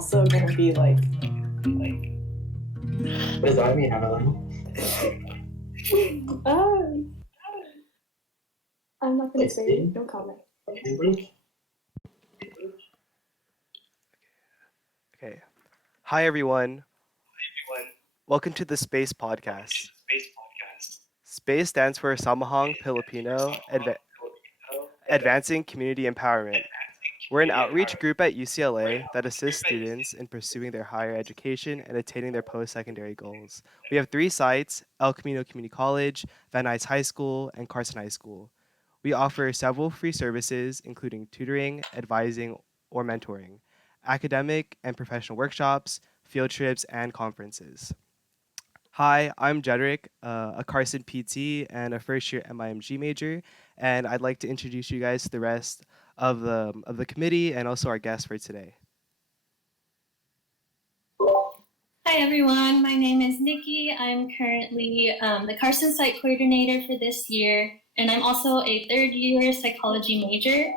also gonna be like. What does that mean, Annalyn? I'm not gonna say it. Don't comment. Okay. Hi, everyone. Welcome to the Space Podcast. Space stands for Samahang Filipino Advancing Community Empowerment. We're an outreach group at UCLA that assists students in pursuing their higher education and attaining their post-secondary goals. We have 3 sites: El Camino Community College, Van Nuys High School, and Carson High School. We offer several free services, including tutoring, advising, or mentoring, academic and professional workshops, field trips, and conferences. Hi, I'm Jedrick, a Carson PT and a first-year MIMG major, and I'd like to introduce you guys to the rest of the committee and also our guests for today. Hi everyone, my name is Nikki. I'm currently the Carson site coordinator for this year, and I'm also a third-year psychology major.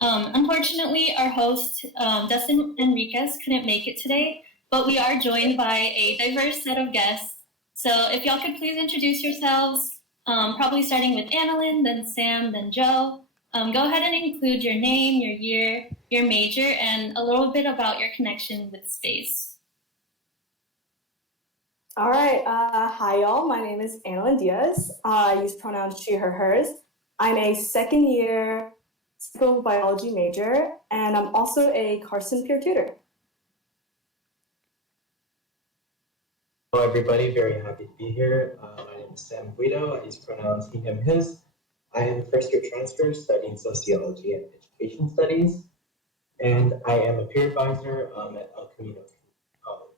Unfortunately, our host, Dustin Enriquez, couldn't make it today, but we are joined by a diverse set of guests. So if y'all could please introduce yourselves, probably starting with Annalyn, then Sam, then Joe. Go ahead and include your name, your year, your major, and a little bit about your connection with space. All right. Hi, y'all. My name is Annalyn Diaz. I use pronouns she, her, hers. I'm a second-year psychobiology major, and I'm also a Carson peer tutor. Hello, everybody. Very happy to be here. My name is Sam Embuido. I use pronouns he, him, his. I am a first-year transfer studying sociology and education studies, and I am a peer advisor at El Camino College.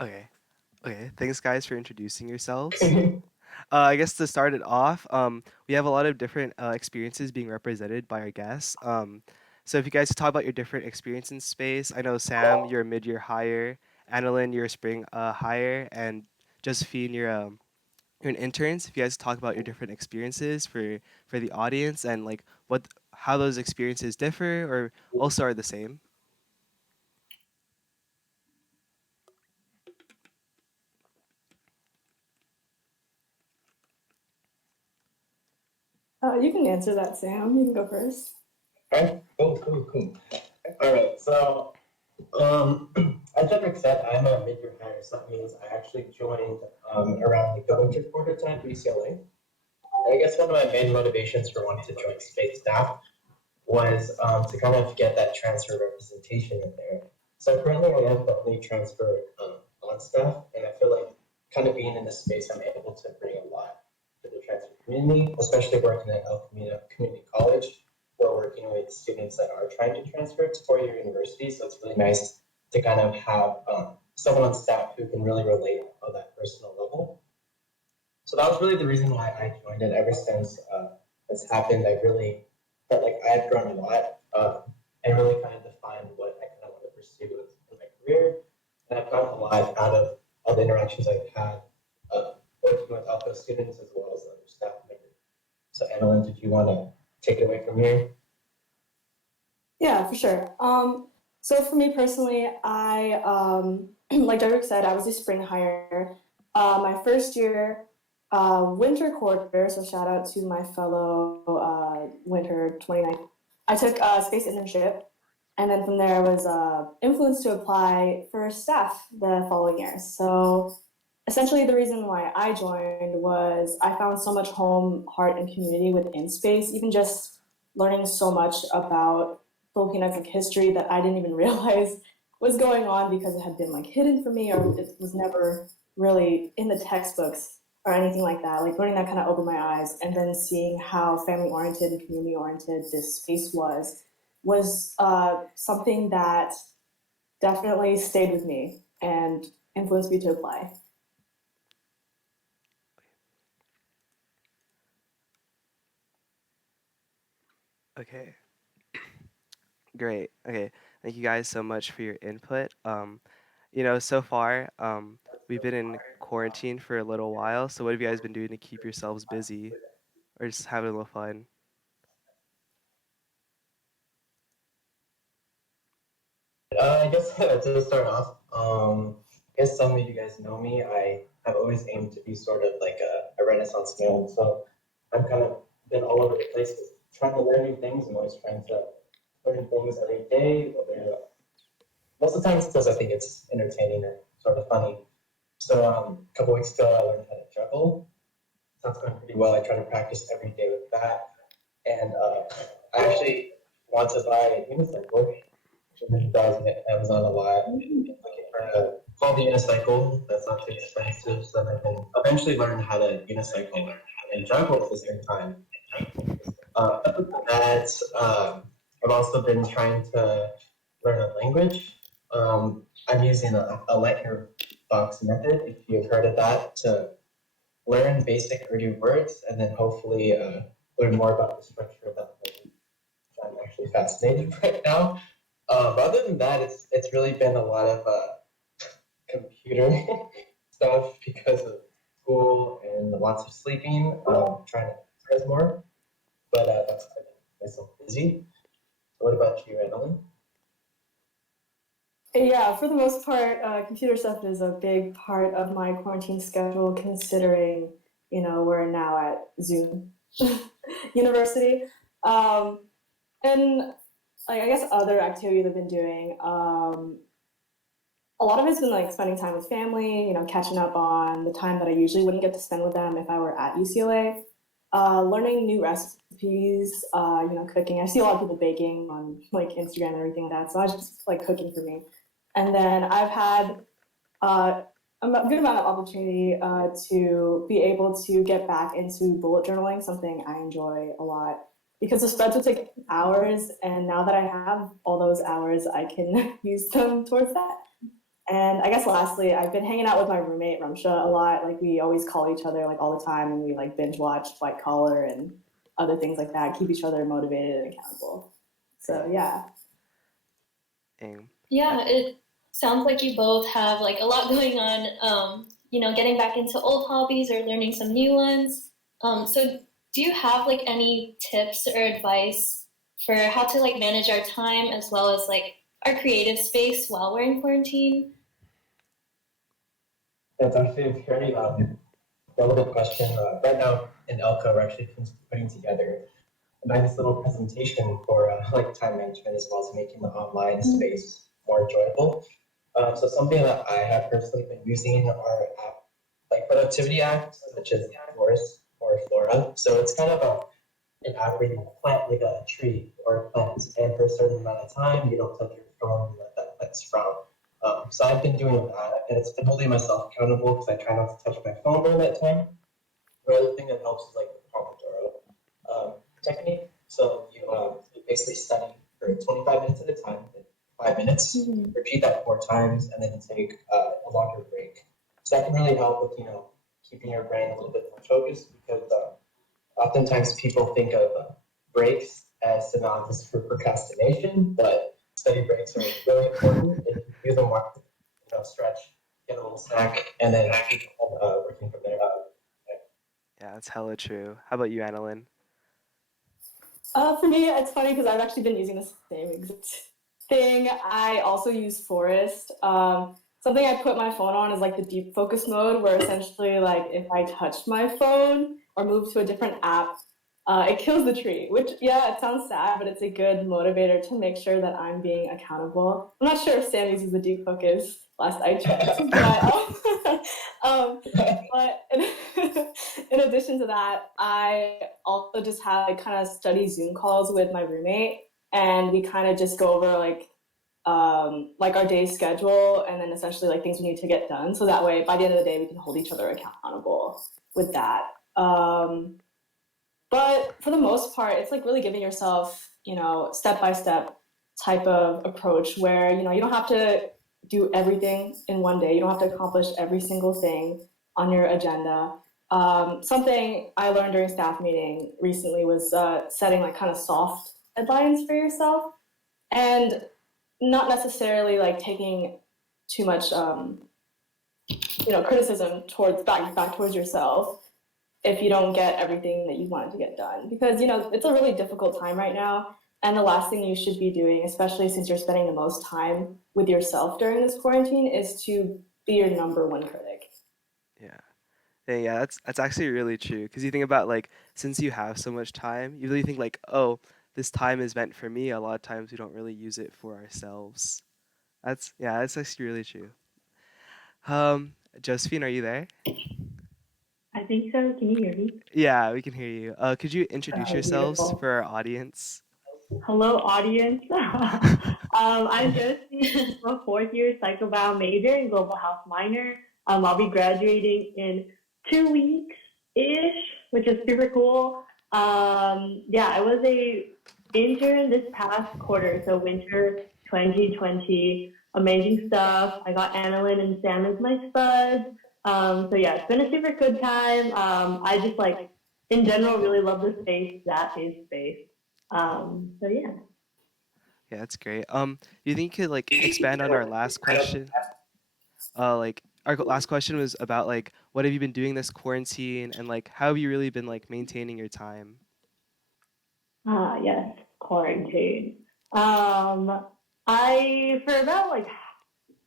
Okay. Thanks, guys, for introducing yourselves. I guess to start it off, we have a lot of different experiences being represented by our guests. So if you guys talk about your different experience in space, I know Sam, you're a mid-year hire. Annalyn, you're a spring hire, and Josephine, you're an intern. So if you guys talk about your different experiences for the audience and like how those experiences differ or also are the same. You can answer that, Sam. You can go first. Okay, cool. All right, so as Jedrick said, I'm a mid-year hire, so that means I actually joined around like the winter quarter time for UCLA. I guess one of my main motivations for wanting to join space staff was to kind of get that transfer representation in there. So currently I am the only transfer on staff, and I feel like kind of being in this space, I'm able to bring a lot to the transfer community, especially working at El Camino Community College. We're working with students that are trying to transfer to four-year university, so it's really nice to kind of have someone on staff who can really relate on that personal level. So that was really the reason why I joined it. Ever since it's happened, I really felt like I had grown a lot and really kind of defined what I kind of want to pursue in my career. And I've gotten a lot out of all the interactions I've had working with alpha students as well as other staff members. So Annalyn, did you want to take it away from here? Yeah, for sure. So for me personally, I, like Jedrick said, I was a spring hire. My first year, winter quarter, so shout out to my fellow winter 29. I took a space internship, and then from there I was influenced to apply for staff the following year. So essentially the reason why I joined was I found so much home, heart, and community within space, even just learning so much about Filipino history that I didn't even realize was going on because it had been like hidden from me or it was never really in the textbooks or anything like that. Like learning that kind of opened my eyes, and then seeing how family-oriented and community-oriented this space was something that definitely stayed with me and influenced me to apply. Okay. Great. Okay. Thank you guys so much for your input. So far, we've been in quarantine for a little while. So what have you guys been doing to keep yourselves busy or just having a little fun? I guess to start off, I guess some of you guys know me. I have always aimed to be sort of like a Renaissance man. So I've kind of been all over the place trying to learn new things. I'm always trying to learn things every day, whether most of the times because I think it's entertaining or sort of funny. So a couple weeks ago, I learned how to juggle. That's going pretty well. I try to practice every day with that. And I actually want to buy a unicycle. I browse Amazon a lot, looking for a quality unicycle that's not too expensive, so that I can eventually learn how to unicycle and juggle at the same time. Other than that, I've also been trying to learn a language. I'm using a let your box method, if you've heard of that, to learn basic Urdu words and then hopefully learn more about the structure of that language. I'm actually fascinated right now. But other than that, it's really been a lot of computer stuff because of school and lots of sleeping, trying to exercise more. But that's keeping myself busy. So what about you, Annalyn? Yeah, for the most part, computer stuff is a big part of my quarantine schedule, considering, we're now at Zoom university. And like, I guess other activities I've been doing, a lot of it's been like spending time with family, catching up on the time that I usually wouldn't get to spend with them if I were at UCLA. Learning new recipes, cooking. I see a lot of people baking on like Instagram and everything like that, so I just like cooking for me. And then I've had a good amount of opportunity to be able to get back into bullet journaling, something I enjoy a lot because the spreads would take hours, and now that I have all those hours, I can use them towards that. And I guess lastly, I've been hanging out with my roommate Ramsha a lot. Like we always call each other like all the time, and we like binge watch White Collar and other things like that. Keep each other motivated and accountable. So yeah. Dang. Yeah, it sounds like you both have like a lot going on. Getting back into old hobbies or learning some new ones. So do you have like any tips or advice for how to like manage our time as well as like our creative space while we're in quarantine? That's actually a very relevant question. Right now in Elka, we're actually putting together a nice little presentation for like time management as well as making the online space more enjoyable. So something that I have personally been using are like productivity apps such as Forest or Flora. So it's kind of an app where you plant like a tree or a plant, and for a certain amount of time, you don't touch your phone, you let that plant sprout. So I've been doing that, and it's been holding myself accountable because I try not to touch my phone during that time. The other thing that helps is like the Pomodoro technique. So you basically study for 25 minutes at a time, 5 minutes, repeat that 4 times, and then take a longer break. So that can really help with keeping your brain a little bit more focused because oftentimes people think of breaks as synonymous for procrastination, but study breaks are really important. If you do them well, stretch, get a little snack, and then keep working from there. Yeah, that's hella true. How about you, Annalyn? For me, it's funny because I've actually been using the same exact thing. I also use Forest. Something I put my phone on is like the deep focus mode, where essentially, like, if I touch my phone or move to a different app, it kills the tree. Which, yeah, it sounds sad, but it's a good motivator to make sure that I'm being accountable. I'm not sure if Sam uses the deep focus. Last I checked, but in addition to that, I also just have like kind of study Zoom calls with my roommate, and we kind of just go over like our day's schedule and then essentially like things we need to get done. So that way, by the end of the day, we can hold each other accountable with that. But for the most part, it's like really giving yourself, step by step type of approach where, you don't have to do everything in one day. You don't have to accomplish every single thing on your agenda. Something I learned during staff meeting recently was setting like kind of soft deadlines for yourself and not necessarily like taking too much criticism towards back towards yourself if you don't get everything that you wanted to get done. Because, it's a really difficult time right now. And the last thing you should be doing, especially since you're spending the most time with yourself during this quarantine, is to be your number one critic. Yeah. Yeah, that's actually really true. Because you think about like, since you have so much time, you really think like, oh, this time is meant for me. A lot of times we don't really use it for ourselves. That's actually really true. Josephine, are you there? I think so. Can you hear me? Yeah, we can hear you. Could you introduce yourselves Beautiful. for our audience? Hello, audience. I'm Josephine, a fourth-year psychobiology major and global health minor. I'll be graduating in 2 weeks-ish, which is super cool. I was a intern this past quarter, so winter 2020. Amazing stuff. I got Annalyn and Sam as my SPUDZ. It's been a super good time. I just in general, really love the space that is space. Yeah. Yeah, that's great. Do you think you could like expand on our last question? Our last question was about like what have you been doing this quarantine and like how have you really been like maintaining your time? Yes, quarantine. For about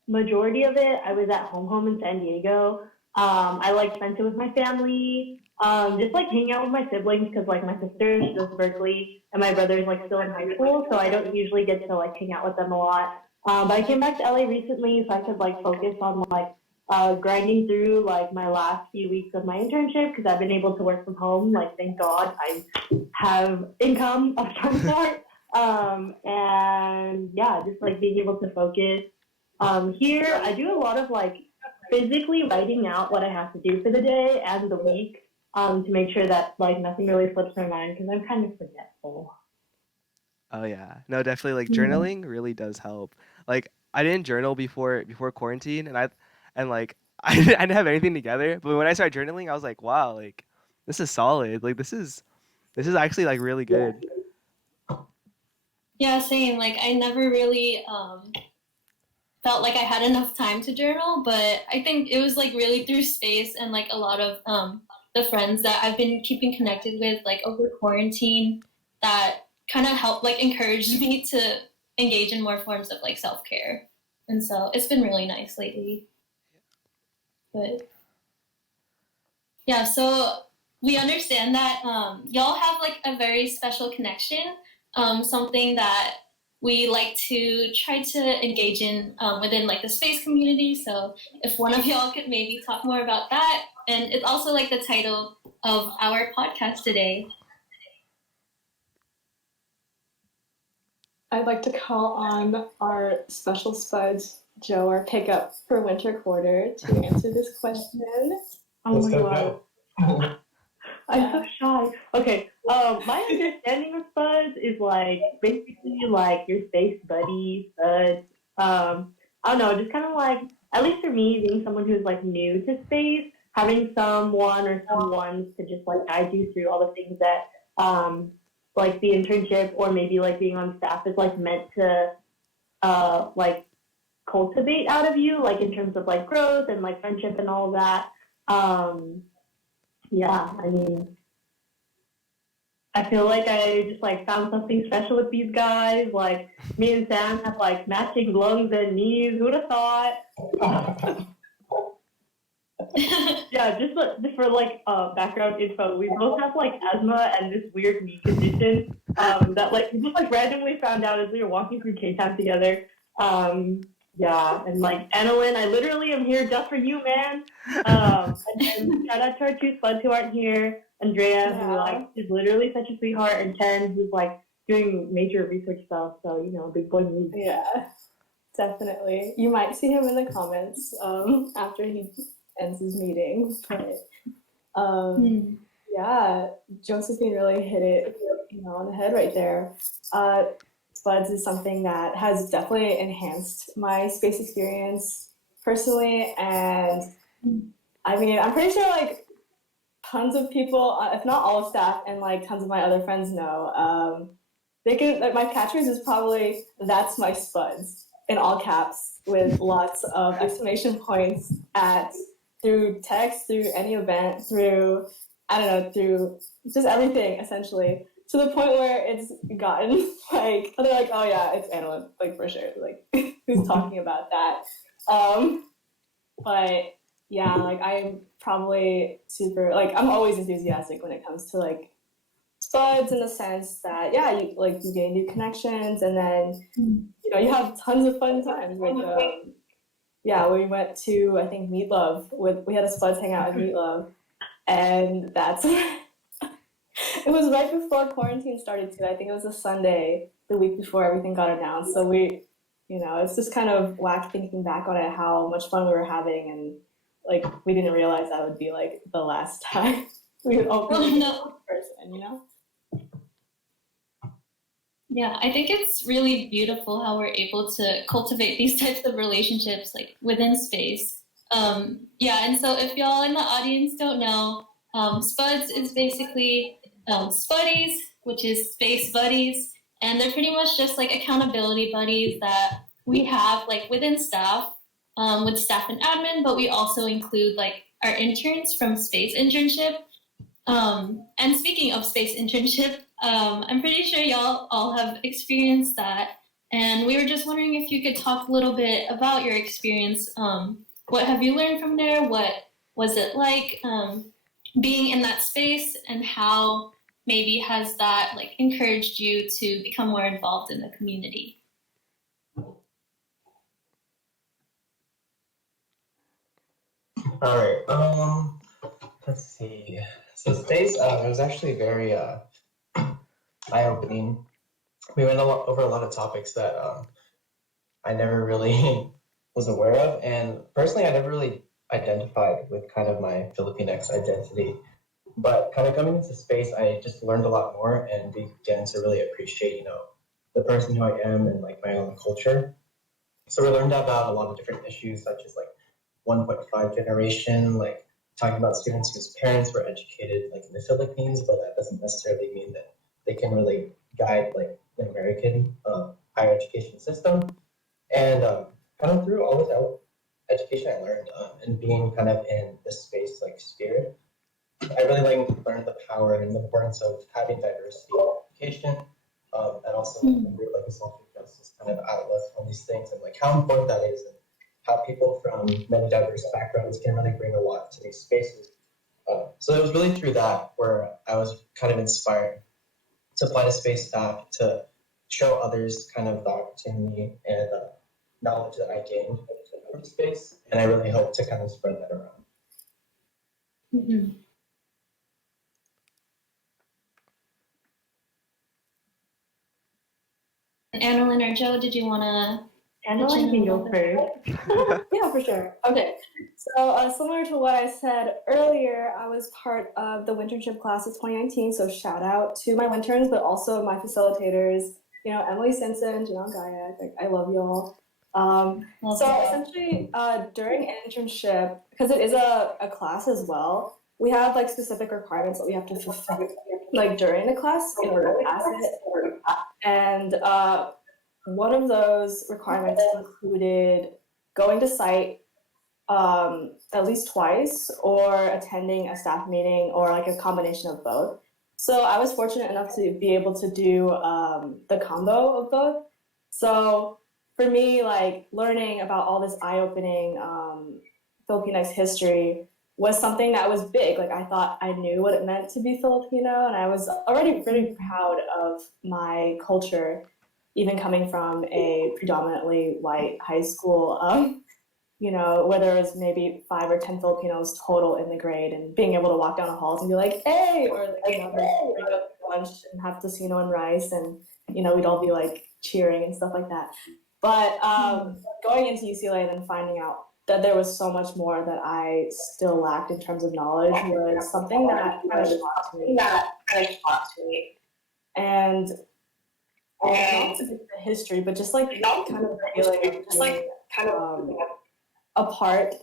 majority of it, I was at home in San Diego. I spent it with my family, just hanging out with my siblings because my sister does Berkeley and my brother's still in high school, so I don't usually get to hang out with them a lot. But I came back to LA recently so I could focus on grinding through my last few weeks of my internship because I've been able to work from home. Thank God I have income of some sort. Just being able to focus. Here I do a lot of physically writing out what I have to do for the day and the week to make sure that nothing really slips my mind because I'm kind of forgetful. Oh yeah. No, definitely like journaling really does help. Like I didn't journal before quarantine and I didn't have anything together, but when I started journaling, I was like, wow, like this is solid. Like this is actually like really good. Yeah, same. I never really felt like I had enough time to journal, but I think it was really through space and a lot of the friends that I've been keeping connected with over quarantine that kind of helped encourage me to engage in more forms of self-care. And so it's been really nice lately. But yeah, so we understand that y'all have a very special connection, something that we like to try to engage in within the space community. So if one of y'all could maybe talk more about that. And it's also the title of our podcast today. I'd like to call on our special SPUDZ, Joe, our pickup for winter quarter, to answer this question. Oh my God. I'm Yeah. so shy. Okay. My understanding of SPUDZ is basically your space buddy, SPUDZ. I don't know, just kind of at least for me, being someone who's new to space, having someone or someones to just guide you through all the things that the internship or maybe being on staff is meant to cultivate out of you, in terms of growth and friendship and all of that. Yeah, I mean, I feel like I just found something special with these guys. Me and Sam have matching lungs and knees. Who'd have thought? Yeah, just for background info, we both have asthma and this weird knee condition that we just randomly found out as we were walking through K-Town together. Yeah, and Annalyn, I literally am here just for you, man. And then shout out to our two SPUDs who aren't here. Andrea, who is literally such a sweetheart, and Chen, who's doing major research stuff. So big boy move. Yeah, definitely. You might see him in the comments after he ends his meeting. But yeah, Josephine really hit it on the head right there. SPUDZ is something that has definitely enhanced my space experience personally, and I mean, I'm pretty sure tons of people, if not all of staff, and tons of my other friends know. They can my catchphrase is probably "That's my SPUDZ," in all caps with lots of exclamation points through text, through any event, through, I don't know, through just everything, essentially, to the point where it's gotten, like, they're like, oh yeah, it's Annalyn, like, for sure, like, who's talking about that? But yeah, like, I'm probably super, like, I'm always enthusiastic when it comes to, like, SPUDZ, in the sense that, yeah, you gain new connections, and then, you know, you have tons of fun times. Like, yeah, we went to, I think, Meatloaf, we had a SPUDZ hangout at Meatloaf, and that's, it was right before quarantine started too. I think it was a Sunday, the week before everything got announced. So we, you know, it's just kind of whack thinking back on it, how much fun we were having, and like, we didn't realize that would be like the last time we would open in person, you know? Yeah, I think it's really beautiful how we're able to cultivate these types of relationships like within space. Yeah, and so if y'all in the audience don't know, SPUDZ is basically SPUDdies, which is space buddies, and they're pretty much just like accountability buddies that we have like within staff, with staff and admin, but we also include like our interns from space internship. And speaking of space internship, I'm pretty sure y'all all have experienced that. And we were just wondering if you could talk a little bit about your experience. What have you learned from there? What was it like being in that space, and how maybe has that like encouraged you to become more involved in the community? All right. Let's see. So space, it was actually very eye-opening. We went over a lot of topics that I never really was aware of, and personally, I never really identified with kind of my Filipinx identity. But kind of coming into space, I just learned a lot more and began to really appreciate, you know, the person who I am and like my own culture. So we learned about a lot of different issues, such as like 1.5 generation, like talking about students whose parents were educated like in the Philippines, but that doesn't necessarily mean that they can really guide like the American higher education system. And kind of through all this education I learned, and being kind of in this space like spirit, I really learned the power and the importance of having diversity in education, and also like a social justice kind of outlook on these things, and like how important that is, and how people from many diverse backgrounds can really bring a lot to these spaces. So it was really through that where I was kind of inspired to apply to space staff, to show others kind of the opportunity and knowledge that I gained from space, and I really hope to kind of spread that around. Mm-hmm. Annalyn or Joe, did you want to? Annalyn can go first. Yeah, for sure. Okay, so similar to what I said earlier, I was part of the Winternship class of 2019, so shout out to my Winterns, but also my facilitators, you know, Emily Simpson, Janelle Gaia, like, I love y'all. So essentially, during internship, because it is a class as well, we have like specific requirements that we have to fulfill like during the class in order to pass it. And one of those requirements included going to site at least twice, or attending a staff meeting, or like a combination of both. So I was fortunate enough to be able to do the combo of both. So for me, like, learning about all this eye-opening Filipinx history was something that was big. Like, I thought I knew what it meant to be Filipino, and I was already really proud of my culture, even coming from a predominantly white high school, you know, where there was maybe 5 or 10 Filipinos total in the grade, and being able to walk down the halls and be like, hey, or like, you know, bring up lunch and have tocino and rice, and, you know, we'd all be like cheering and stuff like that. But going into UCLA and then finding out that there was so much more that I still lacked in terms of knowledge was something that kind of shocked me. And not to the history, but just like kind of feeling just like kind of a part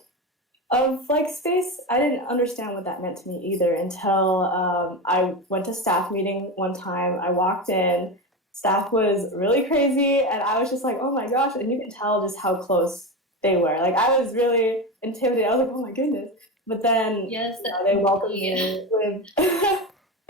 of like space. I didn't understand what that meant to me either until I went to staff meeting one time. I walked in staff was really crazy, and I was just like, oh my gosh, and you can tell just how close they were. Like, I was really intimidated. I was like, oh my goodness. But then Yes, they welcomed me with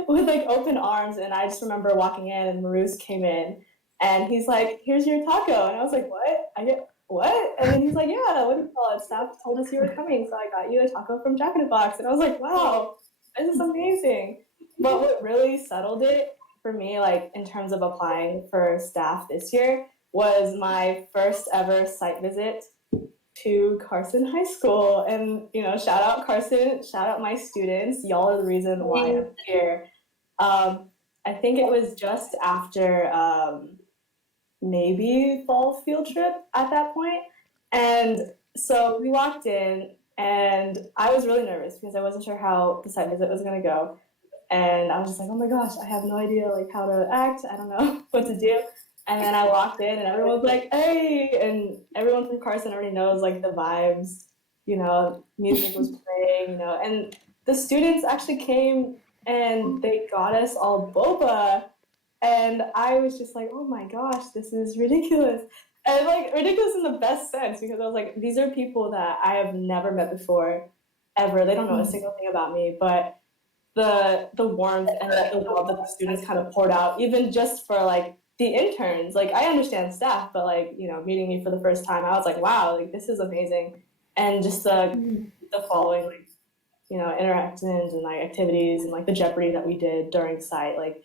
with like open arms, and I just remember walking in, and Marus came in, and he's like, here's your taco, and I was like, what? I get what? And then he's like, yeah, what do you call it? Staff told us you were coming, so I got you a taco from Jack in the Box, and I was like, wow, this is amazing. But what really settled it for me, like in terms of applying for staff this year, was my first ever site visit to Carson High School. And, shout out Carson, shout out my students. Y'all are the reason why I'm here. I think it was just after maybe fall field trip at that point. And so we walked in, and I was really nervous because I wasn't sure how the site visit was going to go. And I was just like, oh my gosh, I have no idea like how to act. I don't know what to do. And then I walked in, and everyone was like, hey, and everyone from Carson already knows like the vibes, music was playing, and the students actually came and they got us all boba. And I was just like, oh my gosh, this is ridiculous. And like ridiculous in the best sense, because I was like, these are people that I have never met before, ever. They don't know a single thing about me, but the warmth and the love that the students kind of poured out, even just for like the interns. Like, I understand staff, but like, meeting me for the first time, I was like, wow, like this is amazing. And just the following, like, interactions and like activities and like the Jeopardy that we did during site. Like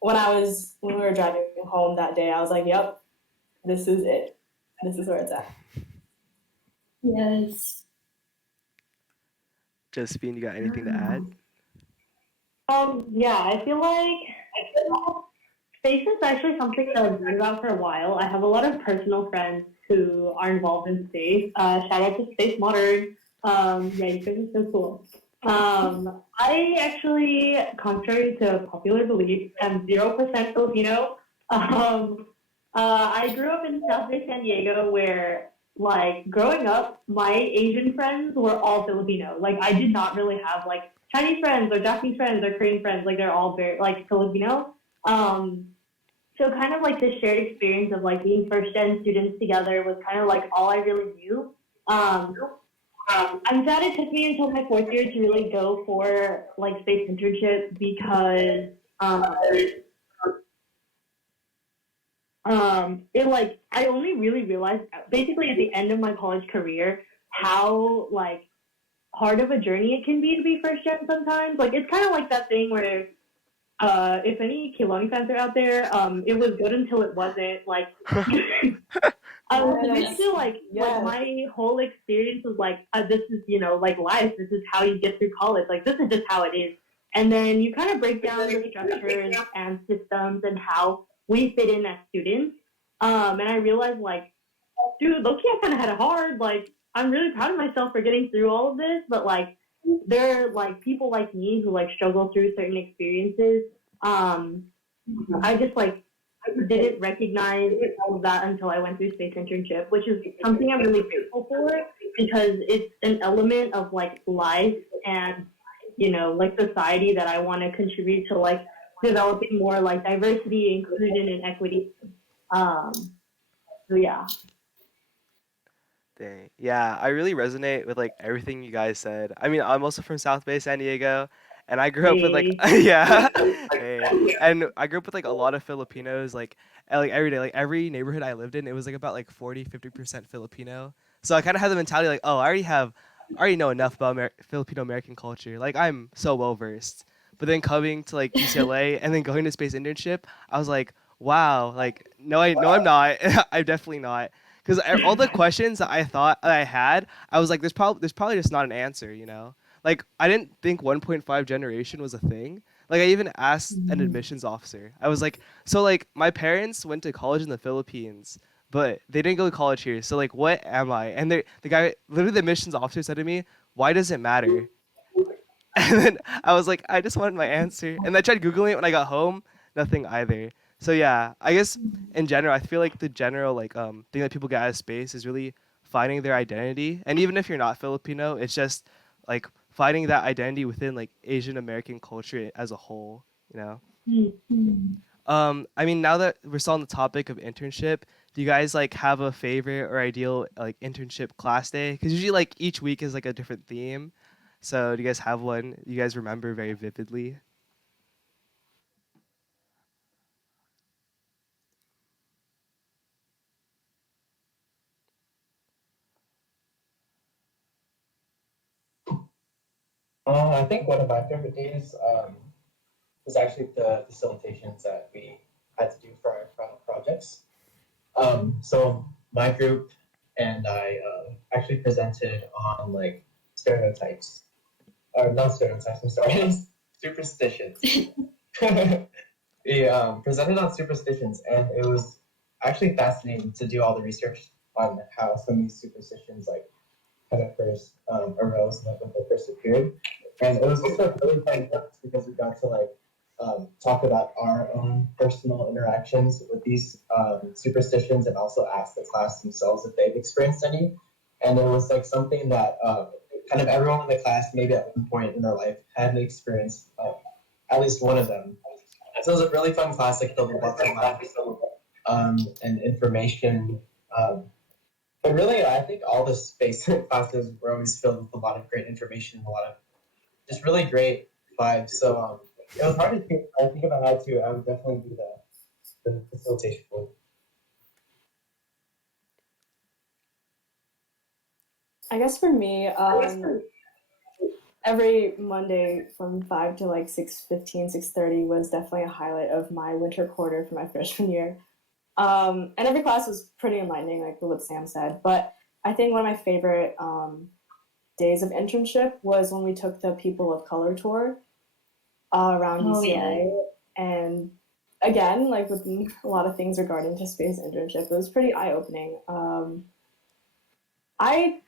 when we were driving home that day, I was like, yep, this is it. This is where it's at. Yes. Josephine, you got anything to add? Yeah, I feel like space is actually something that I've learned about for a while. I have a lot of personal friends who are involved in space. Shout out to Space Modern. Yeah, you guys are so cool. I actually, contrary to popular belief, am 0% Filipino. I grew up in South Bay San Diego, where, like, growing up, my Asian friends were all Filipino. Like, I did not really have, like, Chinese friends or Japanese friends or Korean friends. Like, they're all very, like, Filipino. So kind of, like, this shared experience of, like, being first-gen students together was kind of, like, all I really knew. I'm sad it took me until my fourth year to really go for, like, space internship, because I only really realized basically at the end of my college career how like hard of a journey it can be to be first gen sometimes. Like, it's kind of like that thing where if any Kehlani fans are out there, it was good until it wasn't. Like, basically like my whole experience was like, this is like life. This is how you get through college. Like, this is just how it is. And then you kind of break down the structures and systems and how we fit in as students. And I realized, like, dude, low-key, I kind of had it hard. Like, I'm really proud of myself for getting through all of this, but, like, there are, like, people like me who, like, struggle through certain experiences. I just, like, I didn't recognize all of that until I went through space internship, which is something I'm really grateful for, because it's an element of, like, life and, like, society that I want to contribute to, like, developing more like diversity, inclusion, and equity. So yeah. Dang. Yeah, I really resonate with like everything you guys said. I mean, I'm also from South Bay, San Diego, and I grew up with like yeah, hey. And I grew up with like a lot of Filipinos. Like every day, like every neighborhood I lived in, it was like about like 40-50% Filipino. So I kind of had the mentality like, oh, I already know enough about Filipino American culture. Like, I'm so well versed. But then coming to like UCLA and then going to space internship, I was like, wow, like no, I'm not. I'm definitely not. Because all the questions that I thought that I had, I was like, there's probably just not an answer, Like, I didn't think 1.5 generation was a thing. Like, I even asked an admissions officer. I was like, so like my parents went to college in the Philippines, but they didn't go to college here. So like, what am I? And the guy, literally the admissions officer said to me, why does it matter? And then I was like, I just wanted my answer. And I tried Googling it when I got home. Nothing either. So yeah, I guess in general, I feel like the general like thing that people get out of space is really finding their identity. And even if you're not Filipino, it's just like finding that identity within like Asian American culture as a whole, I mean, now that we're still on the topic of internship, do you guys like have a favorite or ideal like internship class day? Because usually like each week is like a different theme. So do you guys have one you guys remember very vividly? I think one of my favorite days was actually the facilitations that we had to do for our final projects. So my group and I actually presented on like stereotypes, or not stereotypes, I'm sorry, superstitions. We presented on superstitions, and it was actually fascinating to do all the research on how some of these superstitions like kind of first arose and like when they first appeared. And it was just a really fun class because we got to like talk about our own personal interactions with these superstitions and also ask the class themselves if they've experienced any. And it was like something that kind of everyone in the class, maybe at one point in their life, had experienced at least one of them. So it was a really fun class, like filled with lots of laughs and information. But really, I think all the space classes were always filled with a lot of great information, a lot of just really great vibes. So it was hard to think. I think if I had to, I would definitely do the facilitation one. I guess for me, every Monday from 5 to like 6:15, 6:30 was definitely a highlight of my winter quarter for my freshman year. And every class was pretty enlightening, like what Sam said. But I think one of my favorite days of internship was when we took the People of Color tour around Oh, UCLA. And again, like with a lot of things regarding to space internship, it was pretty eye-opening. I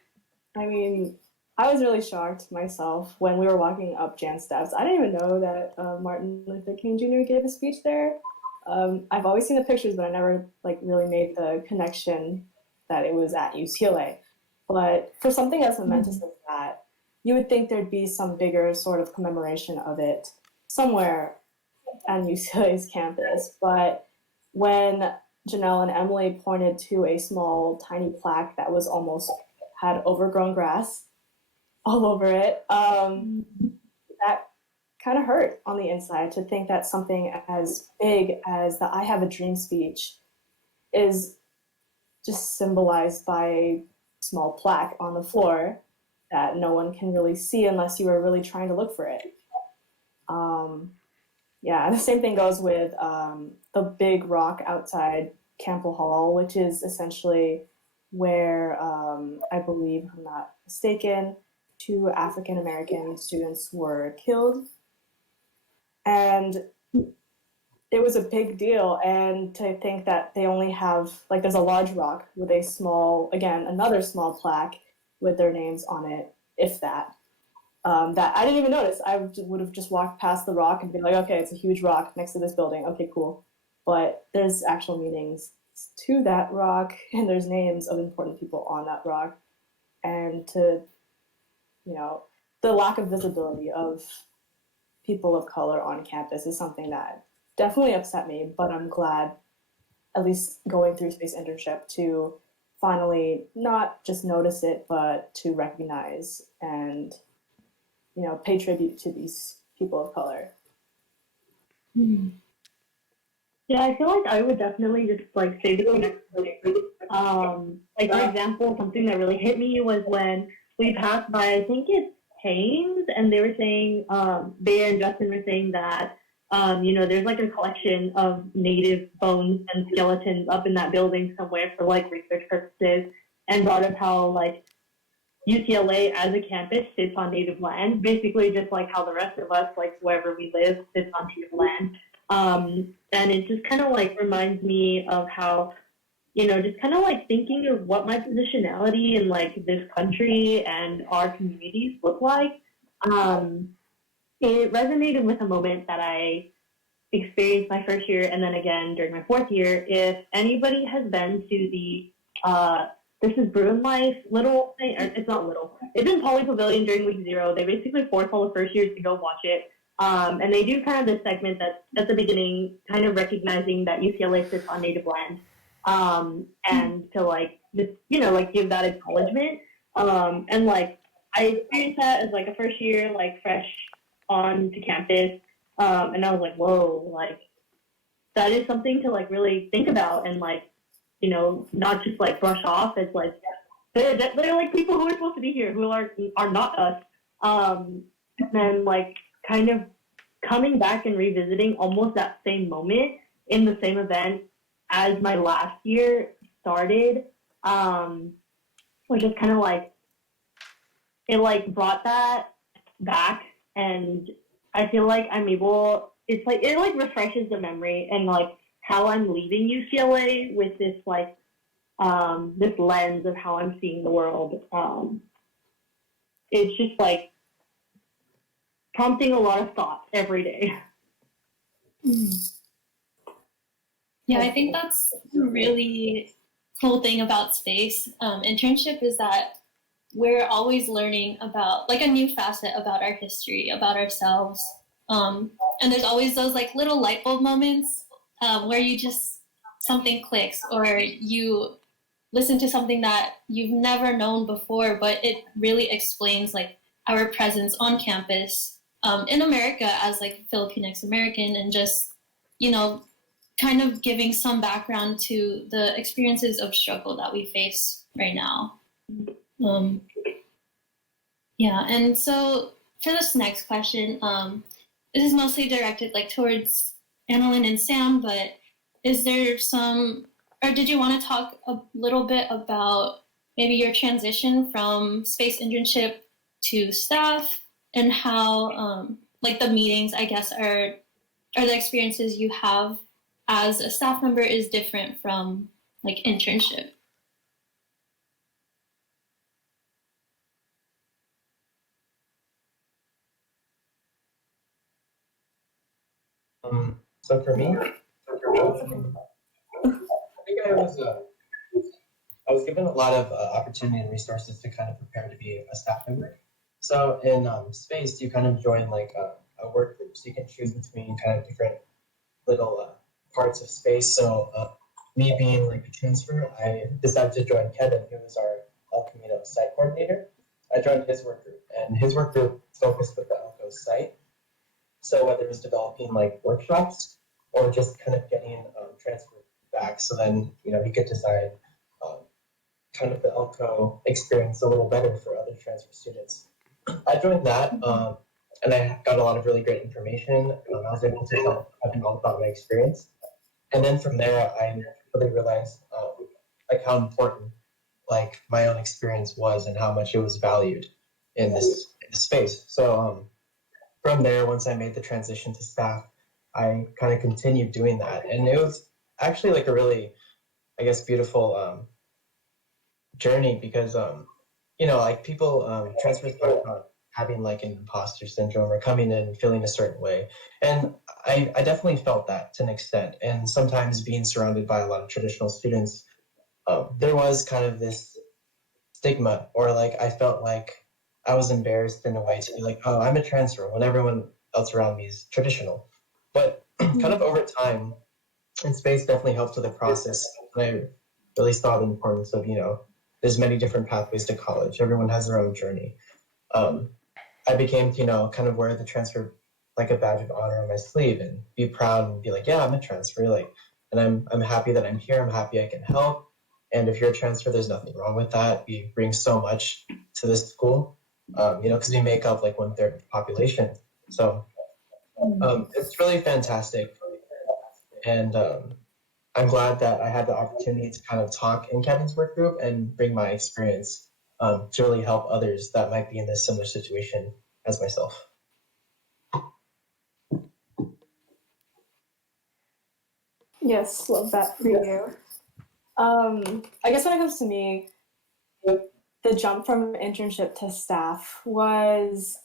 I mean, I was really shocked myself when we were walking up Jan steps. I didn't even know that Martin Luther King Jr. gave a speech there. I've always seen the pictures, but I never like really made the connection that it was at UCLA. But for something as momentous as that, you would think there'd be some bigger sort of commemoration of it somewhere on UCLA's campus. But when Janelle and Emily pointed to a small, tiny plaque that was almost had overgrown grass all over it, that kind of hurt on the inside to think that something as big as the I Have a Dream speech is just symbolized by a small plaque on the floor that no one can really see unless you are really trying to look for it. Yeah, the same thing goes with the big rock outside Campbell Hall, which is essentially where I believe, if I'm not mistaken, 2 African American students were killed. And it was a big deal. And to think that they only have, like, there's a large rock with a small, again, another small plaque with their names on it, if that. That I didn't even notice. I would have just walked past the rock and been like, okay, it's a huge rock next to this building. Okay, cool. But there's actual meanings to that rock, and there's names of important people on that rock. And to, the lack of visibility of people of color on campus is something that definitely upset me, but I'm glad, at least going through space internship, to finally not just notice it, but to recognize and pay tribute to these people of color. Yeah, I feel like I would definitely just like say the next like for example, something that really hit me was when we passed by, I think it's Tang's, and they were saying, Bea and Dustin were saying that there's like a collection of native bones and skeletons up in that building somewhere for like research purposes, and brought up how like UCLA as a campus sits on native land, basically just like how the rest of us, like wherever we live, sits on native land. And it just kind of like reminds me of how, just kind of like thinking of what my positionality in like this country and our communities look like. It resonated with a moment that I experienced my first year and then again during my fourth year. If anybody has been to the this is Bruin Life little thing, or it's not little. It's in Poly Pavilion during week 0. They basically force all the first years to go watch it. And they do kind of this segment that's at the beginning, kind of recognizing that UCLA sits on native land, and to like just like give that acknowledgement. And like I experienced that as like a first year, like fresh onto campus, and I was like, whoa, like that is something to like really think about and like not just like brush off as like they're like people who are supposed to be here who are not us. And then like kind of coming back and revisiting almost that same moment in the same event as my last year started, was just kind of like, it like brought that back, and I feel like I'm able, it's like, it like refreshes the memory and like how I'm leaving UCLA with this like, this lens of how I'm seeing the world. It's just like prompting a lot of thoughts every day. Yeah, I think that's a really cool thing about space internship is that we're always learning about like a new facet about our history, about ourselves. And there's always those like little light bulb moments where you just, something clicks, or you listen to something that you've never known before, but it really explains like our presence on campus in America as like Filipinx American, and just, kind of giving some background to the experiences of struggle that we face right now. Yeah, and so for this next question, this is mostly directed like towards Annalyn and Sam, but is there some, or did you want to talk a little bit about maybe your transition from space internship to staff, and how like the meetings, I guess, are the experiences you have as a staff member is different from like internship? So for me, I think I was given a lot of opportunity and resources to kind of prepare to be a staff member. So in space, you kind of join like a work group, so you can choose between kind of different little parts of space. So me being like a transfer, I decided to join Kevin, who is our El Camino site coordinator. I joined his work group, and his work group focused with the Elko site. So whether it was developing like workshops or just kind of getting transferred back, so then he could design kind of the Elko experience a little better for other transfer students. I joined that, and I got a lot of really great information. I was able to tell Kevin all about my experience, and then from there, I really realized like how important like my own experience was and how much it was valued in this space. So from there, once I made the transition to staff, I kind of continued doing that, and it was actually like a really, I guess, beautiful journey, because like people transfers talk about having like an imposter syndrome or coming in feeling a certain way, and I definitely felt that to an extent. And sometimes being surrounded by a lot of traditional students, there was kind of this stigma, or like I felt like I was embarrassed in a way to be like, oh, I'm a transfer when everyone else around me is traditional. But kind of over time, and space definitely helped with the process. And I really saw the importance of, there's many different pathways to college. Everyone has their own journey. I became, kind of wear the transfer like a badge of honor on my sleeve and be proud and be like, yeah, I'm a transfer. Like, and I'm happy that I'm here. I'm happy I can help. And if you're a transfer, there's nothing wrong with that. We bring so much to this school, because we make up like 1/3 of the population. So it's really fantastic. And I'm glad that I had the opportunity to kind of talk in Kevin's work group and bring my experience to really help others that might be in this similar situation as myself. Yes, love that for you. I guess when it comes to me, the jump from internship to staff was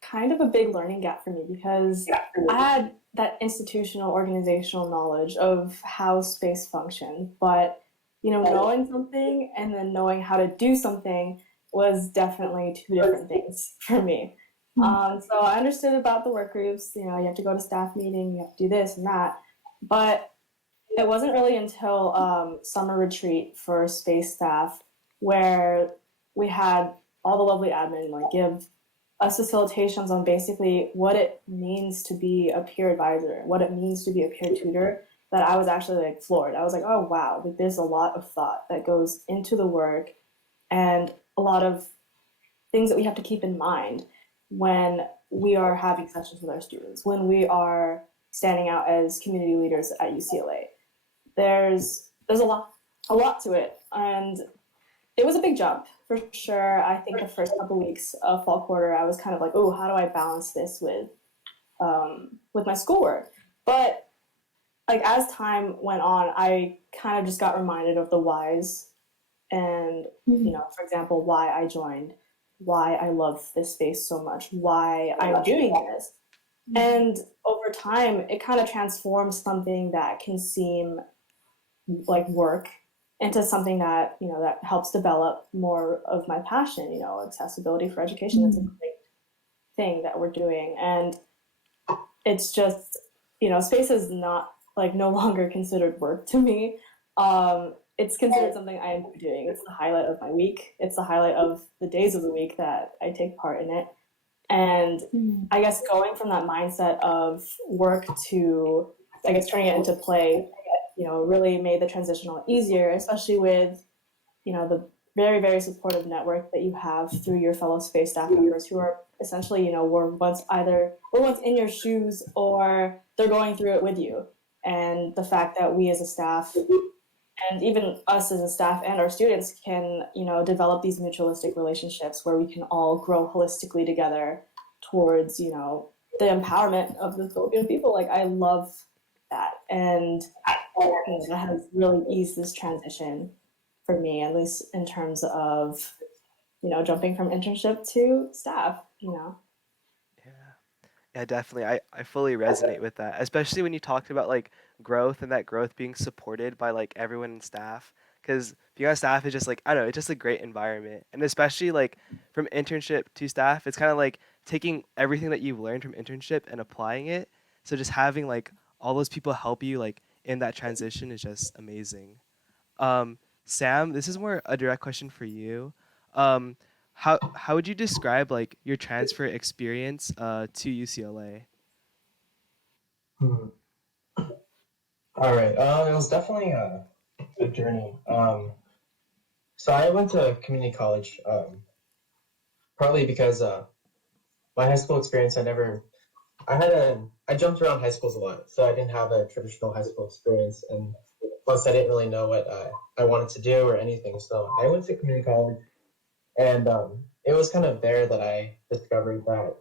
kind of a big learning gap for me, because I had that institutional organizational knowledge of how space functioned, but knowing something and then knowing how to do something was definitely two different things for me. So I understood about the work groups. You have to go to staff meeting, you have to do this and that. But it wasn't really until summer retreat for space staff where we had all the lovely admin give us facilitations on basically what it means to be a peer advisor, what it means to be a peer tutor, that I was actually floored. I was like, oh wow, there's a lot of thought that goes into the work and a lot of things that we have to keep in mind when we are having sessions with our students, when we are standing out as community leaders at UCLA. There's a lot to it, and it was a big jump for sure. I think the first couple weeks of fall quarter, I was kind of like, oh, how do I balance this with my schoolwork? But as time went on, I kind of just got reminded of the whys, and for example, why I joined, why I love this space so much, why I'm doing this. And over time, it kind of transforms something that can seem like work into something that, that helps develop more of my passion, accessibility for education. It's a great thing that we're doing. And it's just, space is not no longer considered work to me. It's considered something I enjoy doing. It's the highlight of my week. It's the highlight of the days of the week that I take part in it. And I guess going from that mindset of work to, I guess, turning it into play, really made the transition a lot easier, especially with, the very, very supportive network that you have through your fellow space staff members who are essentially, were once in your shoes or they're going through it with you. And the fact that we as a staff and even us as a staff and our students can, develop these mutualistic relationships where we can all grow holistically together towards, the empowerment of the Filipino people. I love that. And that has really eased this transition for me, at least in terms of, jumping from internship to staff, Yeah, definitely. I fully resonate with that, especially when you talked about growth and that growth being supported by everyone in staff. Because being on staff is just I don't know, it's just a great environment. And especially from internship to staff, it's kind of taking everything that you've learned from internship and applying it. So just having all those people help you in that transition is just amazing. Sam, this is more a direct question for you. Um, how would you describe your transfer experience to UCLA? Hmm. All right. It was definitely a journey. So I went to community college, partly because my high school experience, I jumped around high schools a lot, so I didn't have a traditional high school experience, and plus I didn't really know what I wanted to do or anything. So I went to community college, and it was kind of there that I discovered that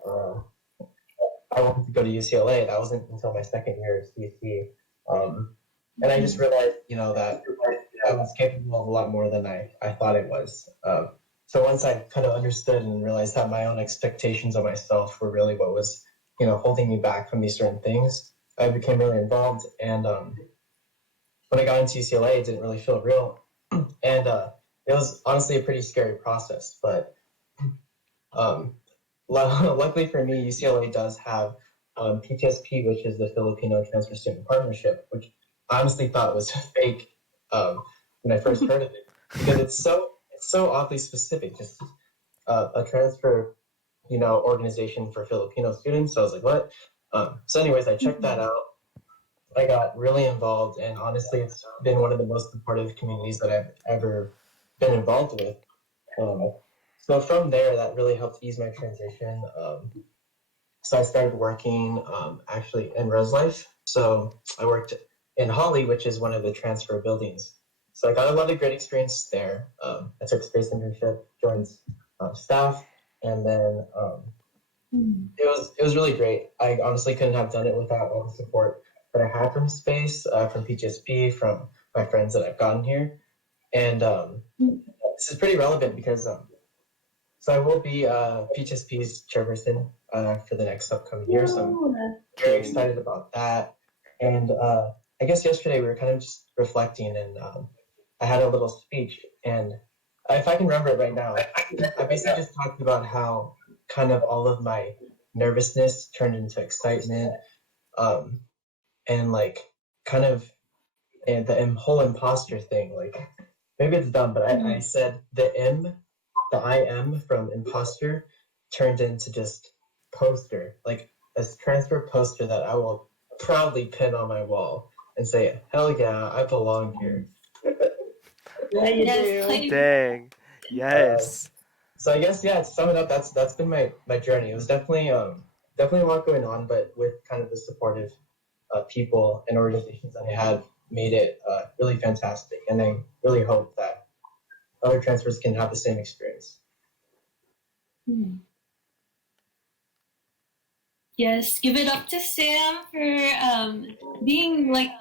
I wanted to go to UCLA. That wasn't until my second year at CC. And I just realized, that I was capable of a lot more than I thought it was. So once I kind of understood and realized that my own expectations of myself were really what was, holding me back from these certain things, I became really involved. And when I got into UCLA, it didn't really feel real. And it was honestly a pretty scary process. But luckily for me, UCLA does have PTSP, which is the Filipino Transfer Student Partnership, which I honestly thought was fake when I first heard of it, because it's so oddly specific. Just a transfer, organization for Filipino students. So I was like, what? So anyways, I checked that out. I got really involved, and honestly, it's been one of the most supportive communities that I've ever been involved with. So from there, that really helped ease my transition. So I started working actually in Res Life. So I worked in Holly, which is one of the transfer buildings. So I got a lot of great experience there. I took space internship, joined staff, and then it was really great. I honestly couldn't have done it without all the support that I had from space, from PTSP, from my friends that I've gotten here. And this is pretty relevant because so I will be PTSP's chairperson for the next upcoming year. So I'm very excited about that. And I guess yesterday we were kind of just reflecting, and I had a little speech. And if I can remember it right now, I basically just talked about how kind of all of my nervousness turned into excitement, and like kind of and the whole imposter thing. Like maybe it's dumb, but I said the I am from imposter turned into just poster, like a transfer poster that I will proudly pin on my wall and say, "Hell yeah, I belong here." Yeah, you Yes, do. Dang. Yes. So I guess to sum it up, that's been my journey. It was definitely definitely a lot going on, but with kind of the supportive people and organizations that I had, made it really fantastic. And I really hope that other transfers can have the same experience. Yes, give it up to Sam for being like,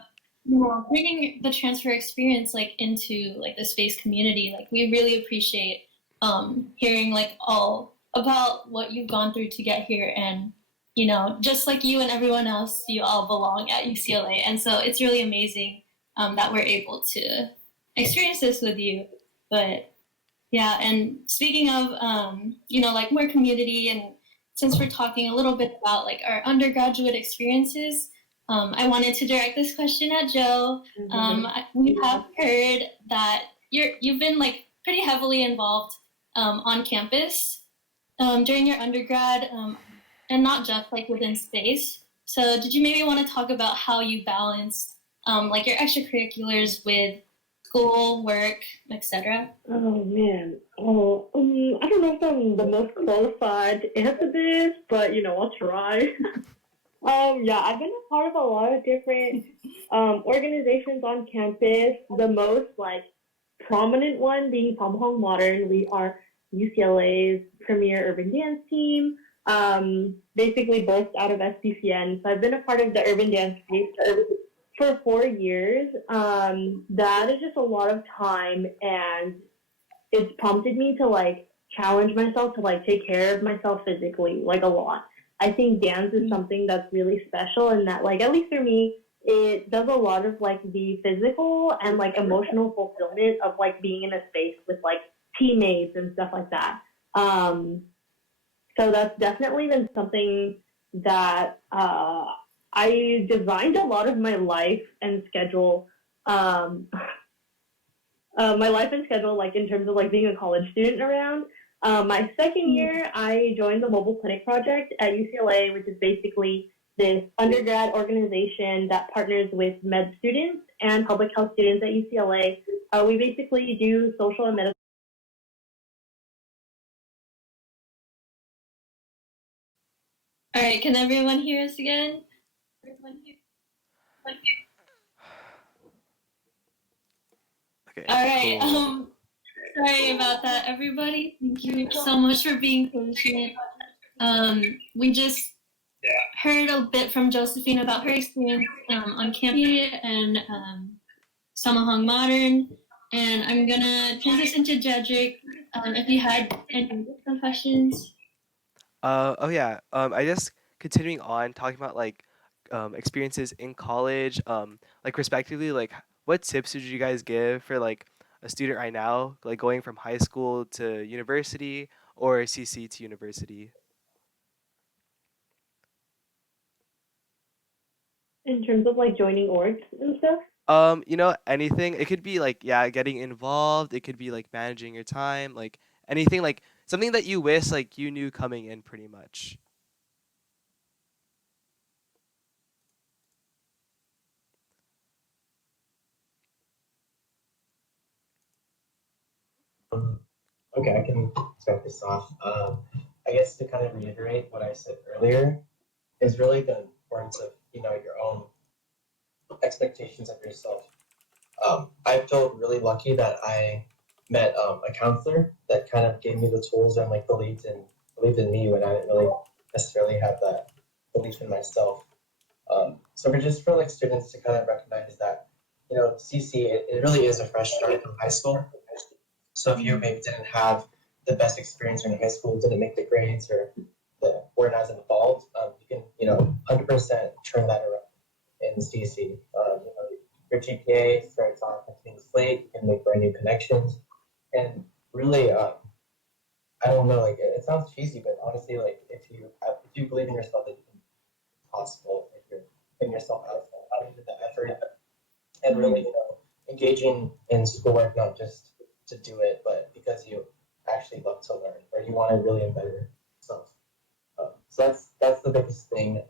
bringing the transfer experience like into like the space community. Like we really appreciate hearing like all about what you've gone through to get here, and just like you and everyone else, you all belong at UCLA, and so it's really amazing that we're able to experience this with you. But yeah, and speaking of like more community, and since we're talking a little bit about like our undergraduate experiences, I wanted to direct this question at Joe. We have heard that you've been like pretty heavily involved on campus during your undergrad, and not just like within space. So did you maybe want to talk about how you balanced like your extracurriculars with school, work, etc.? Oh man. I don't know if I'm the most qualified to answer this, but I'll try. Yeah, I've been a part of a lot of different organizations on campus. The most like prominent one being Lumauod Modern. We are UCLA's premier urban dance team. Basically birthed out of SPCN. So I've been a part of the urban dance space for 4 years. That is just a lot of time, and it's prompted me to like challenge myself to like take care of myself physically, like a lot. I think dance is something that's really special, and that like, at least for me, it does a lot of like the physical and like emotional fulfillment of like being in a space with like teammates and stuff like that. So that's definitely been something that I designed a lot of my life and schedule, like in terms of like being a college student around. My second year, I joined the Mobile Clinic Project at UCLA, which is basically this undergrad organization that partners with med students and public health students at UCLA. We basically do social and medical. All right, can everyone hear us again? Okay. All right. Cool. Sorry about that, everybody. Thank you so much for being patient. We just heard a bit from Josephine about her experience on campus and Lumauod Modern, and I'm gonna transition to Jedrick. If you had any questions. Oh yeah. I just continuing on talking about like experiences in college, like respectively, like what tips would you guys give for like a student right now, like going from high school to university or CC to university? In terms of like joining orgs and stuff. Anything. It could be like, yeah, getting involved. It could be like managing your time, like anything, like something that you wish like you knew coming in, pretty much. Okay, I can start this off. I guess to kind of reiterate what I said earlier is really the importance of your own expectations of yourself. I felt really lucky that I met a counselor that kind of gave me the tools and like believed in me when I didn't really necessarily have that belief in myself. So for like students to kind of recognize that CC, it really is a fresh start from high school. So if you maybe didn't have the best experience in high school, didn't make the grades, or weren't as involved, you can 100% turn that around in CC. Your GPA starts off a clean slate. You can make brand new connections, and really I don't know, like it sounds cheesy, but honestly, like if you believe in yourself, it's possible if you're putting yourself out into the effort and really, engaging in schoolwork, not just to do it, but because you actually love to learn or you want to really better yourself. So that's the biggest thing,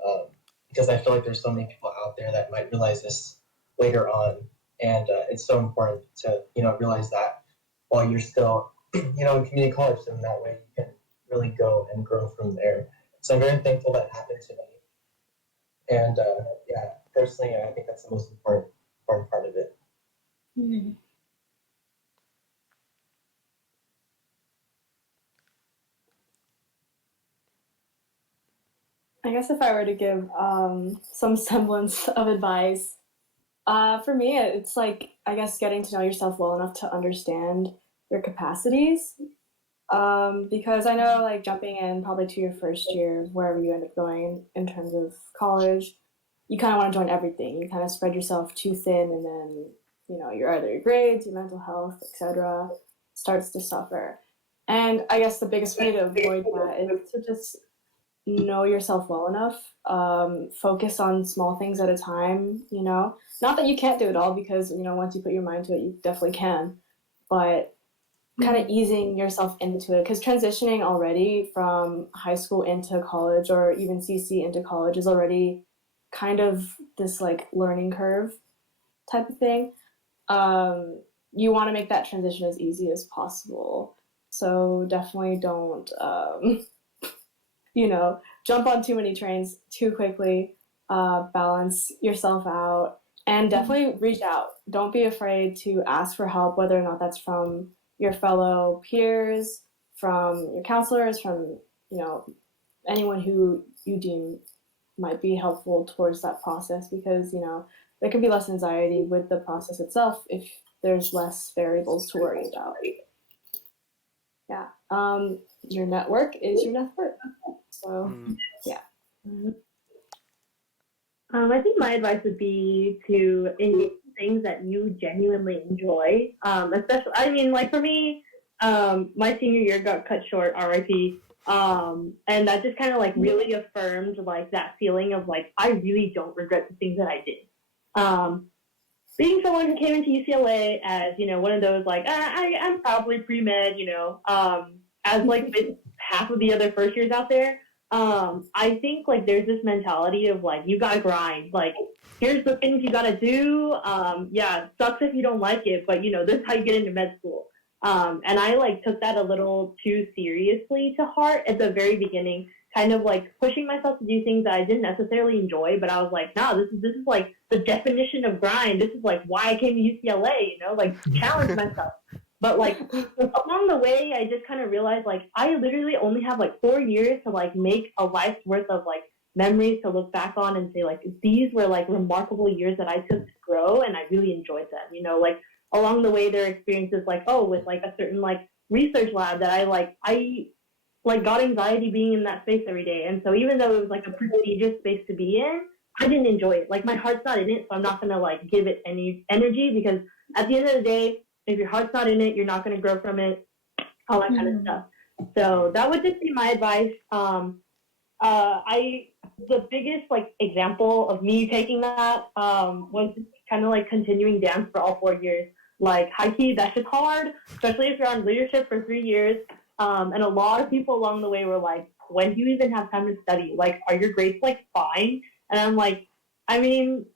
because I feel like there's so many people out there that might realize this later on, and it's so important to realize that while you're still in community college, and that way you can really go and grow from there. So I'm very thankful that happened to me, and yeah, personally, I think that's the most important part of it. Mm-hmm. I guess if I were to give some semblance of advice, for me, it's like, I guess, getting to know yourself well enough to understand your capacities. Because I know, like, jumping in probably to your first year, wherever you end up going in terms of college, you kind of want to join everything. You kind of spread yourself too thin, and then, your grades, your mental health, etc., starts to suffer. And I guess the biggest way to avoid that is to just know yourself well enough, focus on small things at a time, not that you can't do it all, because once you put your mind to it, you definitely can, but kind of easing yourself into it, because transitioning already from high school into college, or even CC into college, is already kind of this like learning curve type of thing. You want to make that transition as easy as possible, so definitely don't jump on too many trains too quickly. Balance yourself out, and definitely reach out. Don't be afraid to ask for help, whether or not that's from your fellow peers, from your counselors, from anyone who you deem might be helpful towards that process, because there can be less anxiety with the process itself if there's less variables to worry about. Yeah. Your network is your net worth. So, yeah. I think my advice would be to engage in things that you genuinely enjoy. Especially, I mean, like for me, my senior year got cut short, RIP. And that just kind of like really affirmed like that feeling of like, I really don't regret the things that I did. Being someone who came into UCLA as, one of those like, I'm probably pre-med, as like half of the other first years out there, I think like there's this mentality of like, you gotta grind. Like, here's the things you gotta do. Yeah, it sucks if you don't like it, but this is how you get into med school. And I like took that a little too seriously to heart at the very beginning, kind of like pushing myself to do things that I didn't necessarily enjoy, but I was like, no, this is like the definition of grind. This is like why I came to UCLA, like challenge myself. But like along the way, I just kind of realized like I literally only have like 4 years to like make a life's worth of like memories to look back on and say like these were like remarkable years that I took to grow, and I really enjoyed them. Like along the way, there are experiences like with like a certain like research lab that I got anxiety being in that space every day, and so even though it was like a prestigious space to be in, I didn't enjoy it. Like my heart's not in it, so I'm not gonna like give it any energy, because at the end of the day, if your heart's not in it, you're not going to grow from it, all that kind of stuff. So that would just be my advice. The biggest like example of me taking that was kind of like continuing dance for all 4 years. Like high key, that's just hard, especially if you're on leadership for 3 years. And a lot of people along the way were like, when do you even have time to study? Like, are your grades like fine? And I'm like, I mean,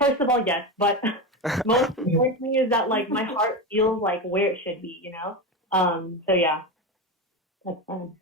first of all, yes, but most important thing is that like my heart feels like where it should be, So yeah, that's fun.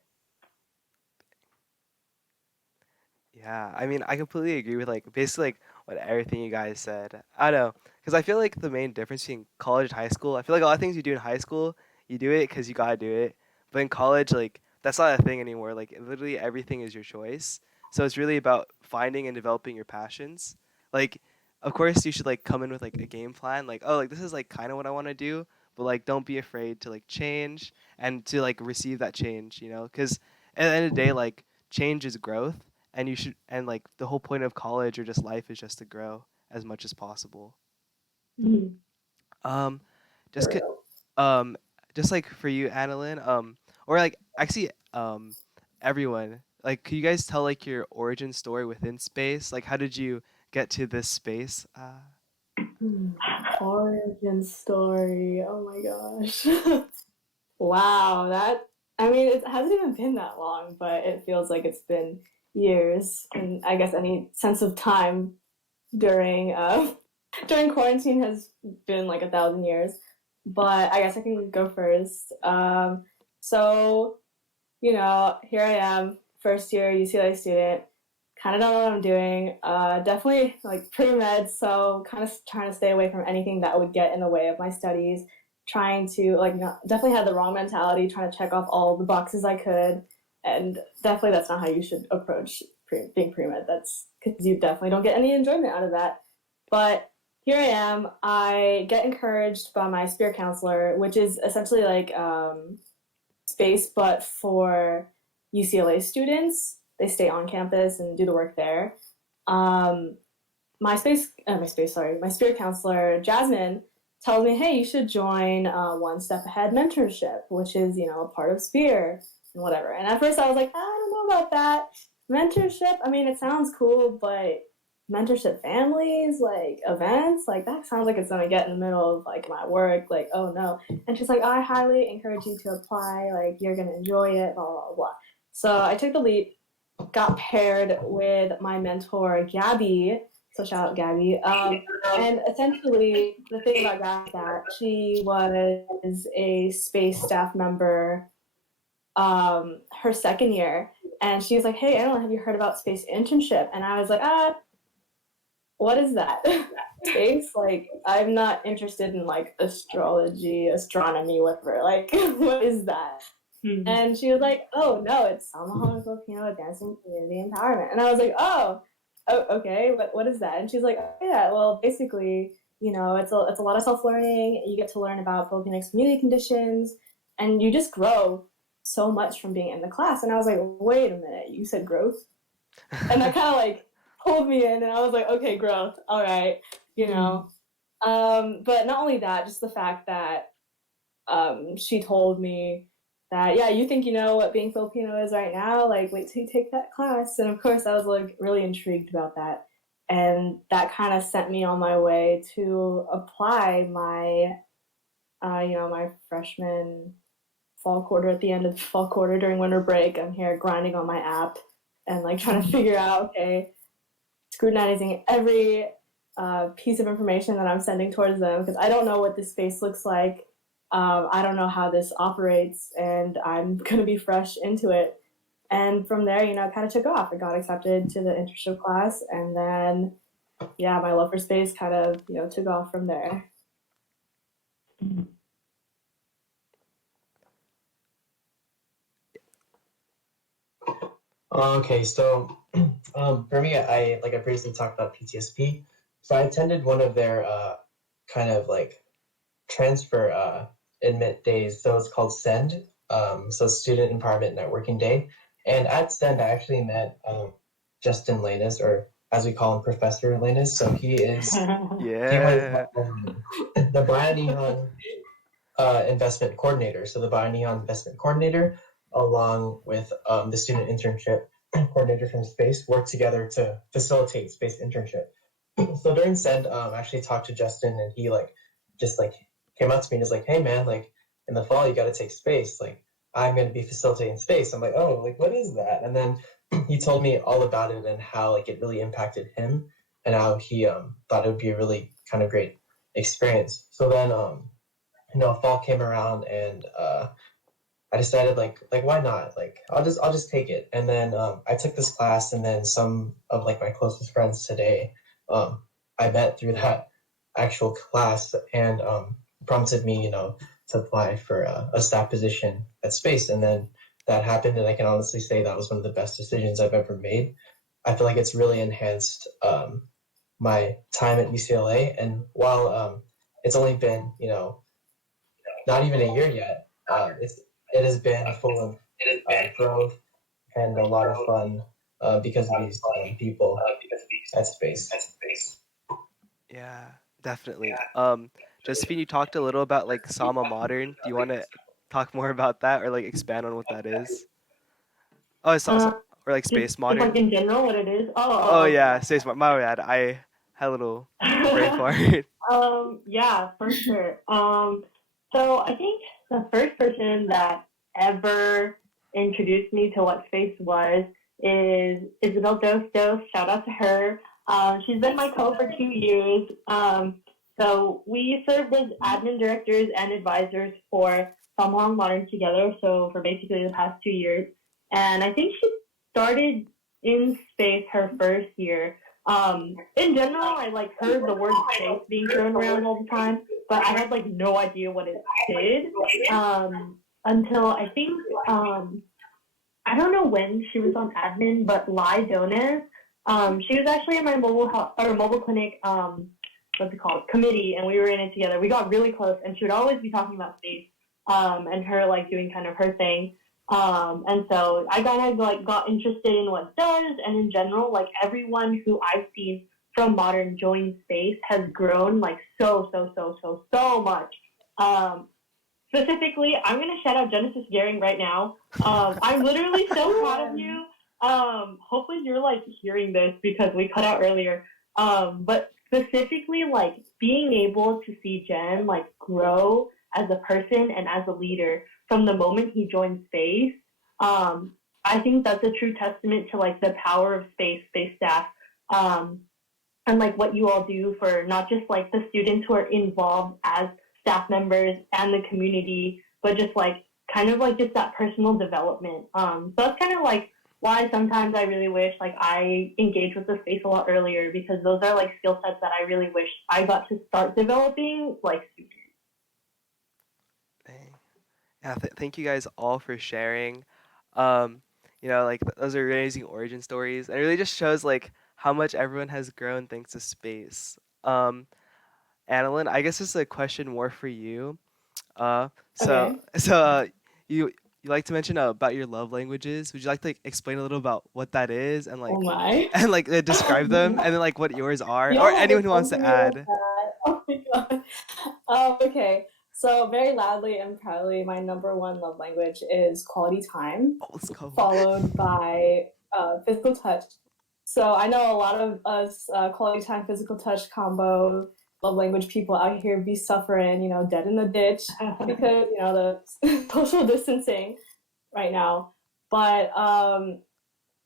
Yeah, I mean, I completely agree with like basically like what everything you guys said. I don't know, because I feel like the main difference between college and high school, I feel like a lot of things you do in high school, you do it because you gotta do it, but in college, like that's not a thing anymore. Like literally everything is your choice. So it's really about finding and developing your passions. Like, of course, you should like come in with like a game plan, like oh, like this is like kind of what I want to do, but like don't be afraid to like change and to like receive that change, because at the end of the day, like change is growth, and you should, and like the whole point of college or just life is just to grow as much as possible. Um, just co- um, just like for you, Annalyn, or or like actually everyone, like could you guys tell like your origin story within space? Like how did you get to this space? Origin story. Oh my gosh. Wow, I mean, it hasn't even been that long, but it feels like it's been years. And I guess any sense of time during during quarantine has been like 1,000 years. But I guess I can go first. So, here I am, first year UCLA student, kind of don't know what I'm doing. Definitely like pre-med, so kind of trying to stay away from anything that would get in the way of my studies. Trying to definitely had the wrong mentality, trying to check off all the boxes I could, and definitely that's not how you should approach being pre-med. That's because you definitely don't get any enjoyment out of that. But here I am. I get encouraged by my spirit counselor, which is essentially like space, but for UCLA students. They stay on campus and do the work there. My spirit counselor, Jasmine, tells me, hey, you should join One Step Ahead mentorship, which is, a part of Spear and whatever. And at first I was like, I don't know about that. Mentorship, I mean, it sounds cool, but mentorship families, like events, like that sounds like it's gonna get in the middle of like my work, like, oh no. And she's like, I highly encourage you to apply, like you're gonna enjoy it, blah, blah, blah. So I took the leap, got paired with my mentor, Gabby. So shout out Gabby. And essentially, the thing about Gabby is that she was a space staff member her second year. And she was like, hey, Annalyn, have you heard about space internship? And I was like, what is that? Space? Like, I'm not interested in like astrology, astronomy, whatever. Like, what is that? Mm-hmm. And she was like, oh no, it's Lumauod Filipino Advancing Community Empowerment. And I was like, oh okay, what is that? And she's like, oh, yeah, well, basically, it's a lot of self-learning. You get to learn about Filipinx community conditions, and you just grow so much from being in the class. And I was like, wait a minute, you said growth? And that kind of like pulled me in, and I was like, okay, growth, all right, But not only that, just the fact that she told me that, yeah, you think you know what being Filipino is right now? Like, wait till you take that class. And of course, I was like really intrigued about that. And that kind of sent me on my way to apply my, my freshman fall quarter. At the end of the fall quarter during winter break, I'm here grinding on my app and like trying to figure out, okay, scrutinizing every piece of information that I'm sending towards them, because I don't know what this space looks like. I don't know how this operates, and I'm going to be fresh into it. And from there, it kind of took off. I got accepted to the internship class, and then, yeah, my love for space kind of, took off from there. Okay, so for me, I previously talked about PTSP. So I attended one of their kind of like transfer admit days. So it's called SEND, so Student Empowerment Networking Day. And at SEND, I actually met Justin Lanis, or as we call him, Professor Lanis. So he is he was the Bayanihan investment coordinator. So the Bayanihan investment coordinator, along with the student internship coordinator from space, worked together to facilitate space internship. So during SEND, I actually talked to Justin, and he just came up to me and was like, hey man, like in the fall you got to take space, like I'm going to be facilitating space. I'm like, oh, like what is that? And then he told me all about it and how like it really impacted him, and how he thought it would be a really kind of great experience. So then fall came around, and I decided like why not, like I'll just take it. And then I took this class, and then some of like my closest friends today I met through that actual class, and prompted me to apply for a staff position at space. And then that happened, and I can honestly say that was one of the best decisions I've ever made. I feel like it's really enhanced my time at UCLA, and while it's only been not even a year yet, it has been full of growth and a lot of fun because of these people at space. Yeah, definitely. Josephine, you talked a little about like Sama Modern. Do you want to talk more about that or like expand on what that is? Oh, Uh, or like space just like modern. in general, what it is. Oh Okay. yeah, space modern. My bad. I had a little brain fart. Yeah, for sure. So I think the first person that ever introduced me to what space was is Isabel Dos. Shout out to her. She's been my co for 2 years. So we served as admin directors and advisors for Lumauod Modern together. So for basically the past 2 years, and I think she started in space her first year. In general, I like heard the word space being thrown around all the time, but I had like no idea what it did until I think I don't know when she was on admin, but Lai Dones, she was actually in my mobile health or mobile clinic what's it called committee, and we were in it together. We got really close, and she would always be talking about space and her like doing kind of her thing. And so I kind of like got interested in what it does, and in general, like everyone who I've seen from modern join space has grown like so much. Specifically, I'm gonna shout out Genesis Gehring right now. I'm literally so proud of you. Hopefully you're like hearing this because we cut out earlier. But specifically, like being able to see Jen like grow as a person and as a leader from the moment he joined space, I think that's a true testament to like the power of space staff, and like what you all do for not just like the students who are involved as staff members and the community, but just like kind of like just that personal development. So that's kind of like why sometimes I really wish like I engaged with the space a lot earlier, because those are like skill sets that I really wish I got to start developing like sooner. Dang. Yeah, thank you guys all for sharing. Um, like those are amazing origin stories. And it really just shows like how much everyone has grown thanks to space. Annalyn, I guess this is a question more for you. Uh, so Okay. so you like to mention about your love languages. Would you like to explain a little about what that is and Oh like my. describe them and then like what yours are or Y'all have anyone been who wants bumping to me with add? that. Oh my god. Okay. So very loudly and proudly, my number one love language is quality time, Oh, let's go. followed by physical touch. So I know a lot of us quality time, physical touch combo love language people out here be suffering, dead in the ditch because the social distancing right now. But I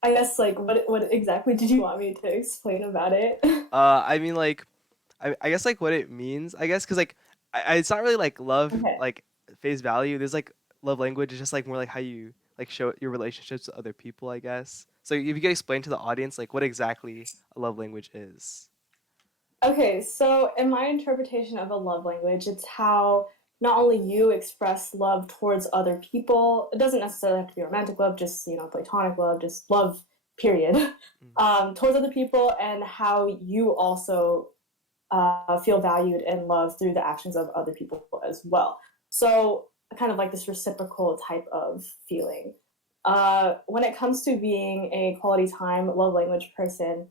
guess like what exactly did you want me to explain about it? I mean like I guess like what it means. I guess because like it's not really like love Okay. like face value. There's like love language is just like more like how you like show your relationships with other people. I guess. So if you could explain to the audience like what exactly a love language is. Okay, so in my interpretation of a love language, it's how not only you express love towards other people, it doesn't necessarily have to be romantic love, just, platonic love, just love, period, towards other people, and how you also feel valued and loved through the actions of other people as well. So, kind of like this reciprocal type of feeling. When it comes to being a quality time love language person,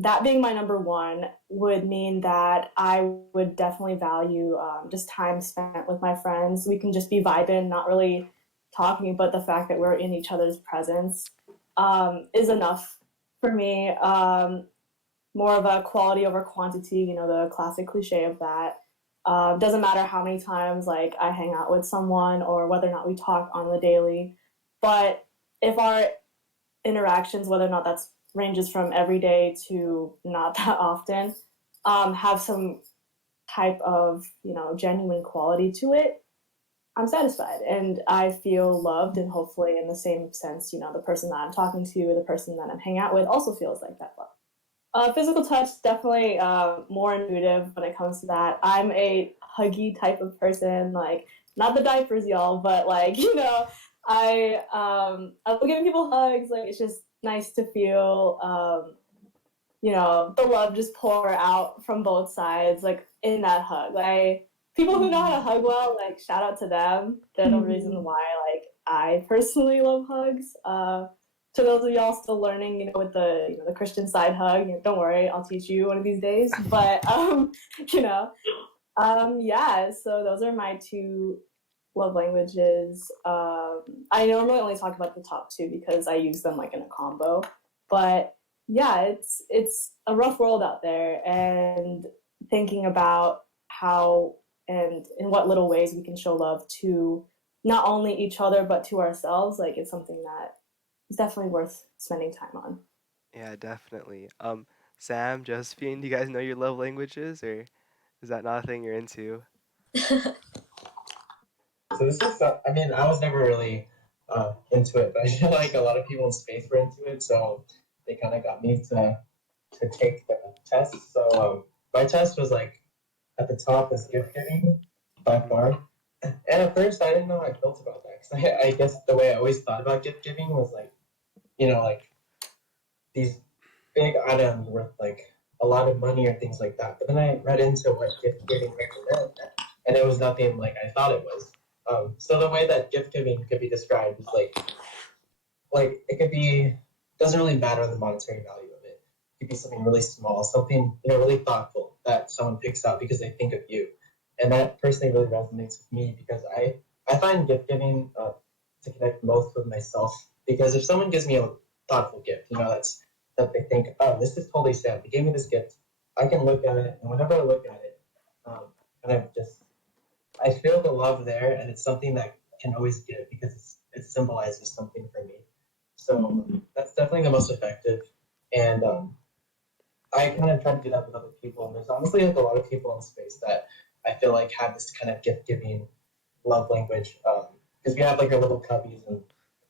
that being my number one would mean that I would definitely value just time spent with my friends. We can just be vibing, not really talking, but the fact that we're in each other's presence is enough for me. More of a quality over quantity, the classic cliche of that. Doesn't matter how many times like I hang out with someone or whether or not we talk on the daily, but if our interactions, whether or not that's ranges from every day to not that often, have some type of genuine quality to it, I'm satisfied and I feel loved, and hopefully in the same sense, the person that I'm talking to or the person that I'm hanging out with also feels like that love. Physical touch, definitely more intuitive when it comes to that. I'm a huggy type of person, like not the diapers, y'all, but like I love giving people hugs. Like it's just nice to feel the love just pour out from both sides, like in that hug. Like people who know how to hug well, like shout out to them. They're the reason why like I personally love hugs. To those of y'all still learning, with the Christian side hug, don't worry, I'll teach you one of these days. But yeah. So those are my two love languages. I normally only talk about the top two because I use them like in a combo. But yeah, it's a rough world out there, and thinking about how and in what little ways we can show love to not only each other but to ourselves, like it's something that is definitely worth spending time on. Yeah, definitely. Sam, Josephine, do you guys know your love languages, or is that not a thing you're into? So this is, I mean, I was never really into it, but I feel like a lot of people in space were into it, so they kind of got me to take the test. So my test was like at the top is gift giving by far. And at first, I didn't know how I felt about that because I guess the way I always thought about gift giving was like, like these big items worth like a lot of money or things like that. But then I read into what gift giving represents, and it was nothing like I thought it was. So the way that gift giving could be described is like it could be, doesn't really matter the monetary value of it. It could be something really small, something really thoughtful that someone picks out because they think of you, and that personally really resonates with me because I find gift giving to connect most with myself, because if someone gives me a thoughtful gift, that's that they think, oh, this is totally sad. They gave me this gift. I can look at it, and whenever I look at it, and I feel the love there, and it's something that can always give because it symbolizes something for me. So that's definitely the most effective, and I kind of try to do that with other people. And there's honestly like a lot of people in space that I feel like have this kind of gift giving love language, because we have like our little cubbies, and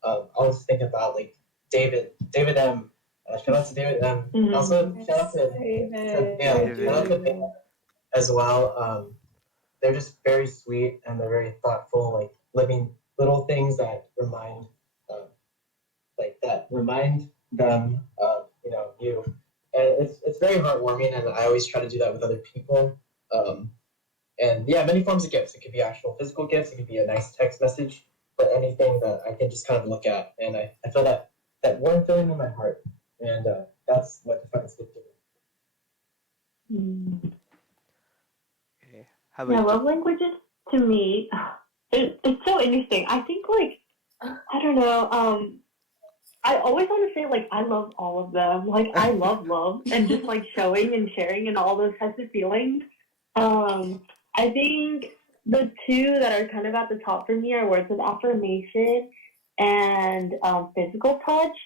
I always think about like David M. Shout out to David M. Also shout out to shout out to David as well. They're just very sweet, and they're very thoughtful, like living little things that uh, remind them of you. And it's very heartwarming, and I always try to do that with other people. Um, and yeah, many forms of gifts. It could be actual physical gifts. It could be a nice text message, but anything that I can just kind of look at, and I feel that warm feeling in my heart, and that's what defines gift giving. Okay. How Yeah, about love languages to me, it's so interesting. I think like I don't know. I always want to say like I love all of them. Like I love and just like showing and sharing and all those types of feelings. I think the two that are kind of at the top for me are words of affirmation and physical touch.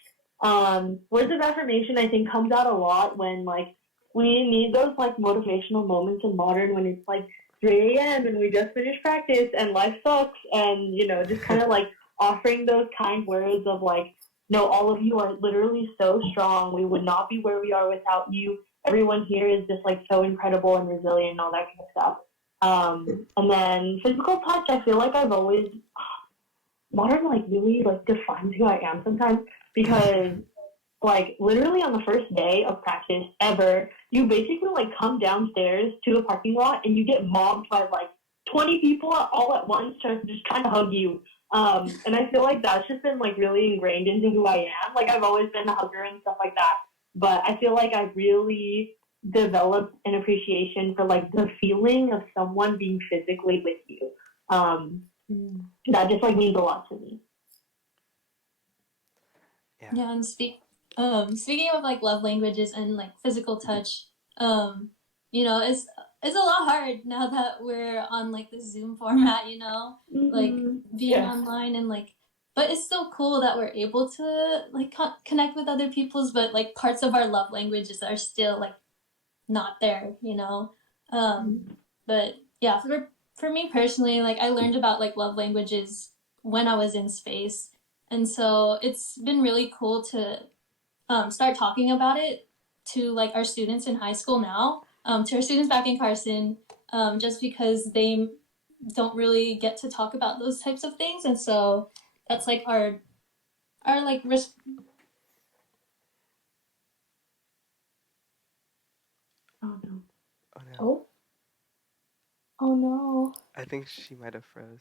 Words of affirmation I think comes out a lot when like we need those like motivational moments in modern when it's like 3 a.m. and we just finished practice and life sucks, and just kind of like offering those kind words of like, no, all of you are literally so strong. We would not be where we are without you. Everyone here is just like so incredible and resilient and all that kind of stuff. And then physical touch, I feel like I've always modern like really like defines who I am sometimes, because like literally on the first day of practice ever, you basically like come downstairs to the parking lot and you get mobbed by like 20 people all at once just trying to hug you. And I feel like that's just been like really ingrained into who I am. Like I've always been a hugger and stuff like that, but I feel like I've really developed an appreciation for like the feeling of someone being physically with you. That just like means a lot to me. Yeah. And speaking of like love languages and like physical touch, it's a lot hard now that we're on like the Zoom format, like being online and like, but it's still cool that we're able to like connect with other people's, but like parts of our love languages are still like not there, but yeah, for me personally, like I learned about like love languages when I was in space, and so it's been really cool to start talking about it to like our students in high school now, to our students back in Carson, just because they don't really get to talk about those types of things, and so that's like our like risk. Oh no. Oh no. Oh no. I think she might have froze.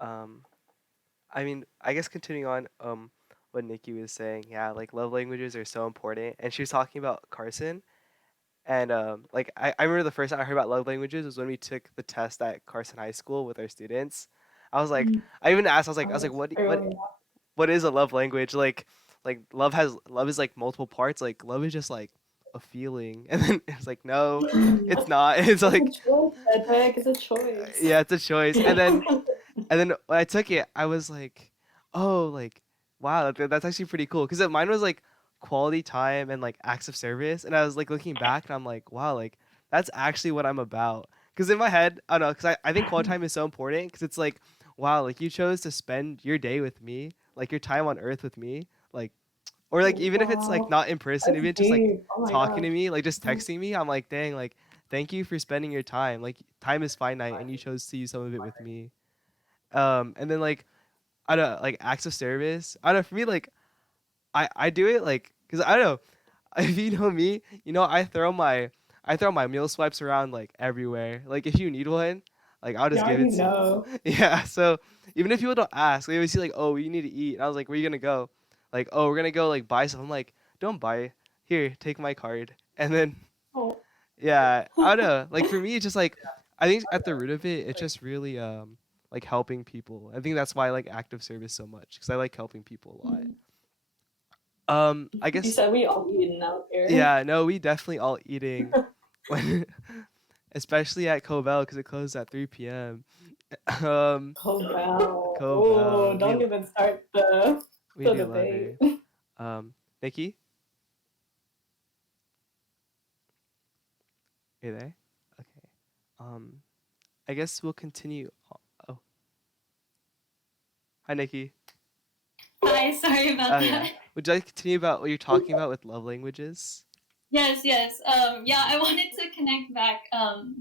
I mean, I guess continuing on what Nikki was saying, yeah, like love languages are so important. And she was talking about Carson. And I remember the first time I heard about love languages was when we took the test at Carson High School with our students. I was like, I even asked, I was like, what is a love language? Like love is like multiple parts. Like love is just like a feeling, and then it's like no, it's not. It's like It's a choice, Jedrick. It's a choice. yeah, it's a choice. And then when I took it, I was like, oh, like wow, that's actually pretty cool. Because mine was like quality time and like acts of service, and I was like looking back, and I'm like, wow, like that's actually what I'm about. Because in my head, I don't know, because I think quality time is so important. Because it's like, wow, like you chose to spend your day with me, like your time on earth with me, like, or like even if it's like Wow. not in person, That's even just like deep. Oh my talking to gosh. me, like just texting me, I'm like, dang, like thank you for spending your time. Like time is finite, and you chose to use some of it with me. And then like I don't know, like acts of service. I don't know, for me, like I do it like because I don't know. If you know me, you know I throw my meal swipes around like everywhere. Like if you need one, like I'll just Yeah, give you it to know. you. Yeah. So even if people don't ask, they always see like, oh, you need to eat. And I was like, where you gonna go? Like, oh, we're gonna go like buy something. I'm like, don't buy. Here, take my card. And then Oh. yeah, I don't know. Like for me, it's just like I think at the root of it, it's just really like helping people. I think that's why I like active service so much because I like helping people a lot. I You guess said we all eating out here. yeah, no, we definitely all eating when, especially at Covell because it closes at 3 p.m. Um, Cobell. Oh, Covell, don't even start the we the do love debate. her. Nikki, are you there? Okay. Um, I guess we'll continue. Oh, hi, Nikki. Hi, sorry about Oh that. yeah. Would you like to continue about what you're talking about with love languages? Yes, yes. Yeah, I wanted to connect back,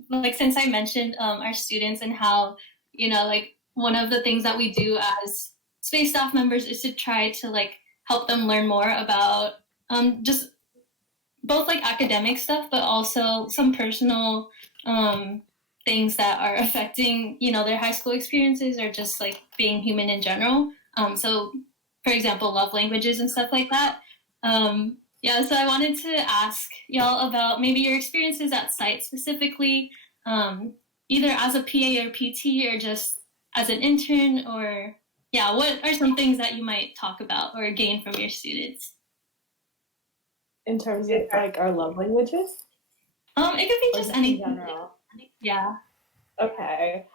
like since I mentioned our students and how, like one of the things that we do as space staff members is to try to like help them learn more about just both like academic stuff, but also some personal things that are affecting, their high school experiences or just like being human in general. So, for example, love languages and stuff like that. Yeah, so I wanted to ask y'all about maybe your experiences at site specifically, either as a PA or PT or just as an intern, or yeah, what are some things that you might talk about or gain from your students? In terms of like our love languages? It could be Or just in anything. general? Yeah. Okay.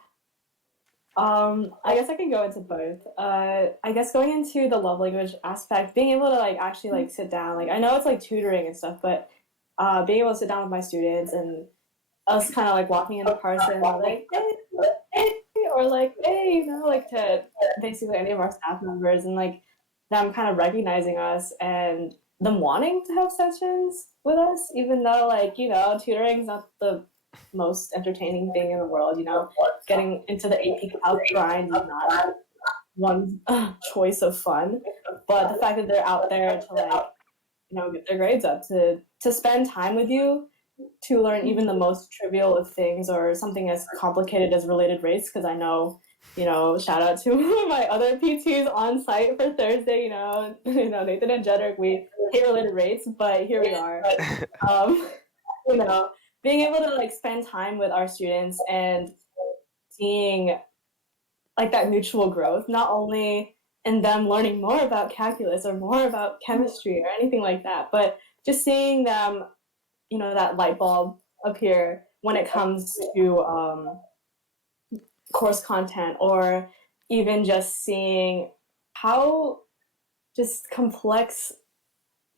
I guess I can go into both. I guess going into the love language aspect, being able to like actually like sit down, like I know it's like tutoring and stuff, but being able to sit down with my students and us kind of like walking into Carson, like hey, or like hey, like to basically any of our staff members and like them kind of recognizing us and them wanting to have sessions with us, even though like tutoring is not the most entertaining thing in the world. Getting into the AP Calc grind is not one choice of fun, but the fact that they're out there to like get their grades up, to spend time with you, to learn even the most trivial of things or something as complicated as related rates, because I know shout out to my other PTs on site for Thursday. Nathan and Jedrick, we hate related rates, but here we are. you know Being able to like spend time with our students and seeing like that mutual growth, not only in them learning more about calculus or more about chemistry or anything like that, but just seeing them, that light bulb appear when it comes to course content, or even just seeing how just complex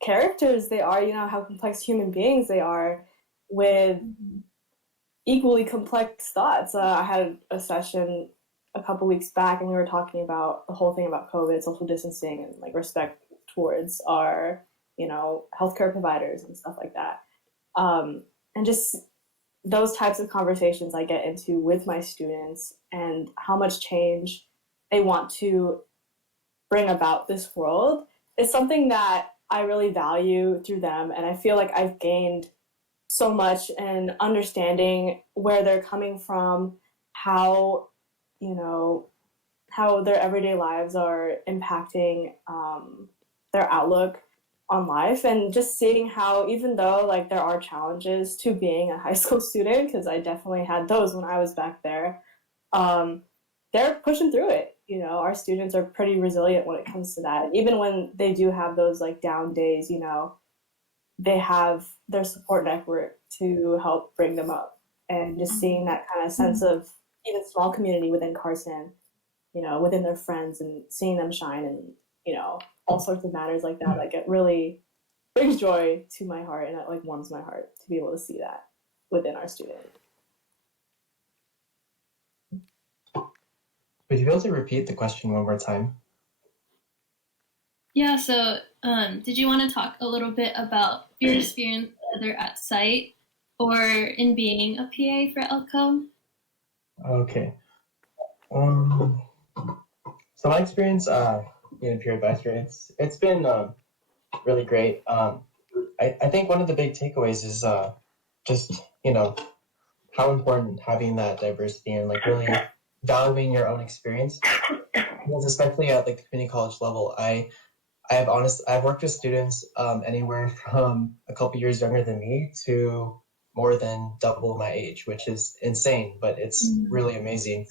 characters they are, how complex human beings they are with equally complex thoughts. I had a session a couple weeks back and we were talking about the whole thing about COVID, social distancing, and like respect towards our, healthcare providers and stuff like that. And just those types of conversations I get into with my students and how much change they want to bring about this world is something that I really value through them. And I feel like I've gained so much in understanding where they're coming from, how, how their everyday lives are impacting their outlook on life, and just seeing how, even though like there are challenges to being a high school student, because I definitely had those when I was back there, they're pushing through it. You know, our students are pretty resilient when it comes to that. Even when they do have those like down days, you know, they have their support network to help bring them up. And just seeing that kind of sense of even small community within Carson, you know, within their friends and seeing them shine and, you know, all sorts of matters like that, like it really brings joy to my heart and it like warms my heart to be able to see that within our students. Would you be able to repeat the question one more time? Yeah, so did you want to talk a little bit about your experience either at site or in being a PA for Elko? Okay. So my experience being a peer advisor, it's been really great. I think one of the big takeaways is just, you know, how important having that diversity and like really valuing your own experience. Because especially at like the community college level, I've worked with students anywhere from a couple years younger than me to more than double my age, which is insane, but it's really amazing.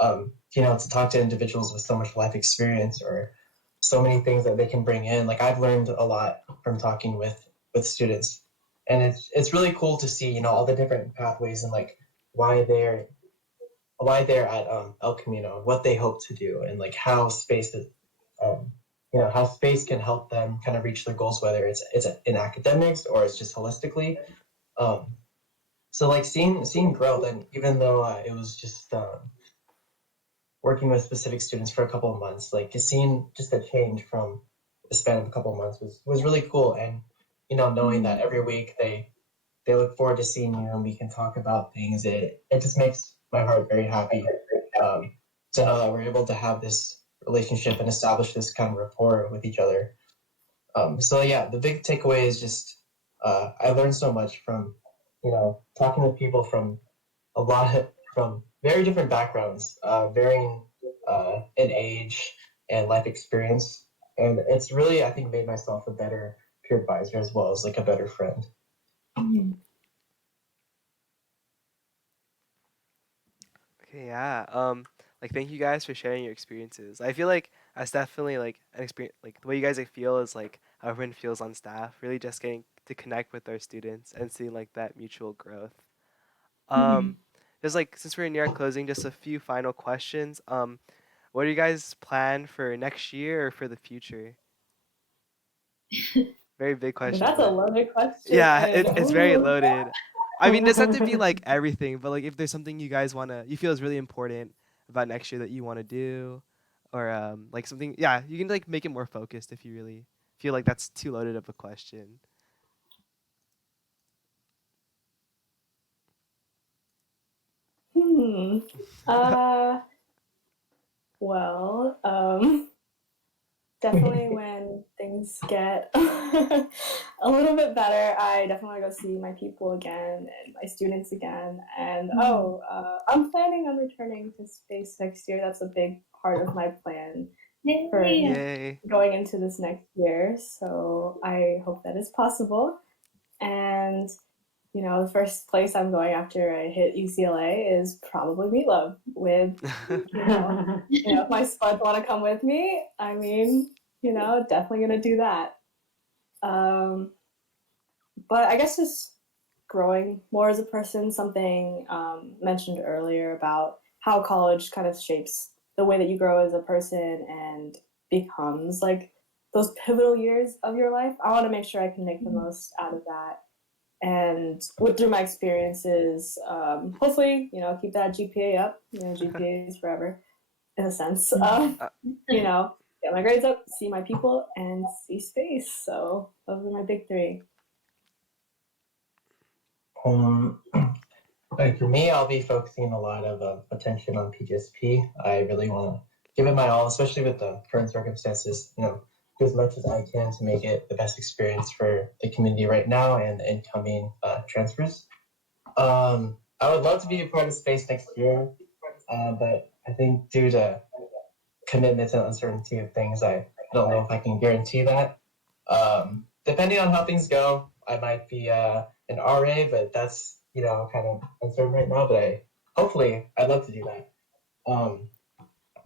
You know, to talk to individuals with so much life experience or so many things that they can bring in. Like I've learned a lot from talking with students, and it's really cool to see, you know, all the different pathways and like why they're at El Camino, what they hope to do, and like how space is, you know, how space can help them kind of reach their goals, whether it's in academics or it's just holistically. So like seeing growth, and even though it was just working with specific students for a couple of months, like seeing just a change from the span of a couple of months was really cool. And, you know, knowing that every week they look forward to seeing you and we can talk about things, it just makes my heart very happy to know that we're able to have this relationship and establish this kind of rapport with each other. So yeah, the big takeaway is just I learned so much from, you know, talking with people from from very different backgrounds, varying in age and life experience. And it's really, I think, made myself a better peer advisor as well as like a better friend. Okay, yeah. Like thank you guys for sharing your experiences. I feel like that's definitely like an experience. Like the way you guys like feel is like how everyone feels on staff. Really, just getting to connect with our students and seeing like that mutual growth. Um, just like since we're near closing, just a few final questions. What do you guys plan for next year or for the future? Very big question, That's a but loaded question. yeah, it's very Ooh. loaded. I mean, it doesn't have to be like everything, but like if there's something you guys you feel is really important about next year that you want to do, or like something, yeah, you can like make it more focused if you really feel like that's too loaded of a question. Uh, well, definitely when things get a little bit better, I definitely want to go see my people again and my students again. And I'm planning on returning to space next year. That's a big part of my plan for Yay. going into this next year. So I hope that is possible. And you know, the first place I'm going after I hit UCLA is probably Meatloaf with, if my SPUDZ want to come with me, I mean, you know, definitely going to do that. But I guess just growing more as a person, something mentioned earlier about how college kind of shapes the way that you grow as a person and becomes like those pivotal years of your life. I want to make sure I can make the most out of that. And through my experiences, hopefully, you know, keep that GPA up. You know, GPA is forever, in a sense. You know, get my grades up, see my people, and see space. So those are my big three. Like for me, I'll be focusing a lot of attention on PGSP. I really want to give it my all, especially with the current circumstances. You know, do as much as I can to make it the best experience for the community right now and the incoming transfers. I would love to be a part of space next year, but I think due to commitments and uncertainty of things, I don't know if I can guarantee that. Depending on how things go, I might be an RA, but that's, you know, kind of uncertain right now. But hopefully, I'd love to do that.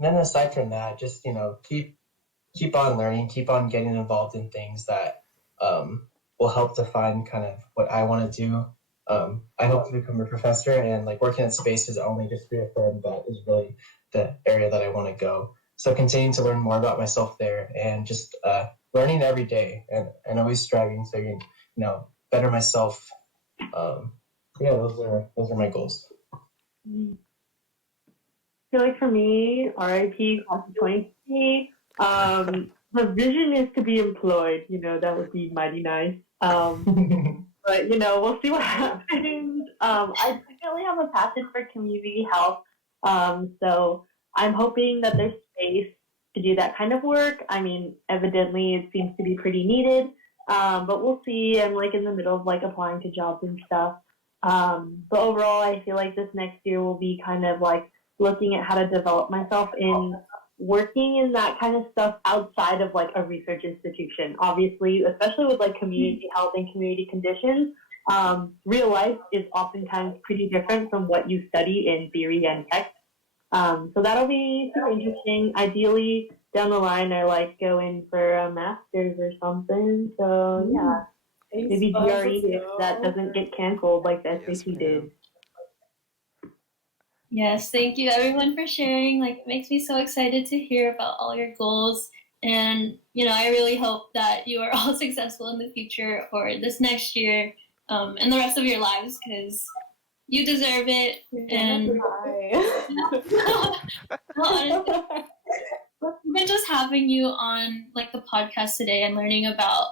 then aside from that, just keep on learning, keep on getting involved in things that will help define kind of what I want to do. I hope to become a professor, and like working at space has only just reaffirmed that is really the area that I want to go. So continuing to learn more about myself there, and just learning every day, and always striving to better myself. Yeah, those are my goals. I feel like for me, RIP class of 23, the vision is to be employed. That would be mighty nice. But we'll see what happens. I definitely have a passion for community health. So I'm hoping that there's space to do that kind of work. I mean, evidently it seems to be pretty needed. But we'll see. I'm like in the middle of like applying to jobs and stuff. But overall, I feel like this next year will be kind of like looking at how to develop myself in working in that kind of stuff outside of like a research institution. Obviously, especially with like community health and community conditions, real life is oftentimes pretty different from what you study in theory and text. So that'll be super interesting. Ideally, down the line, I like go in for a master's or something. So yeah, maybe GRE if that doesn't get canceled like the SAT did. Yes, thank you everyone for sharing. Like, it makes me so excited to hear about all your goals. And, I really hope that you are all successful in the future or this next year and the rest of your lives, because you deserve it. And even just having you on like the podcast today and learning about,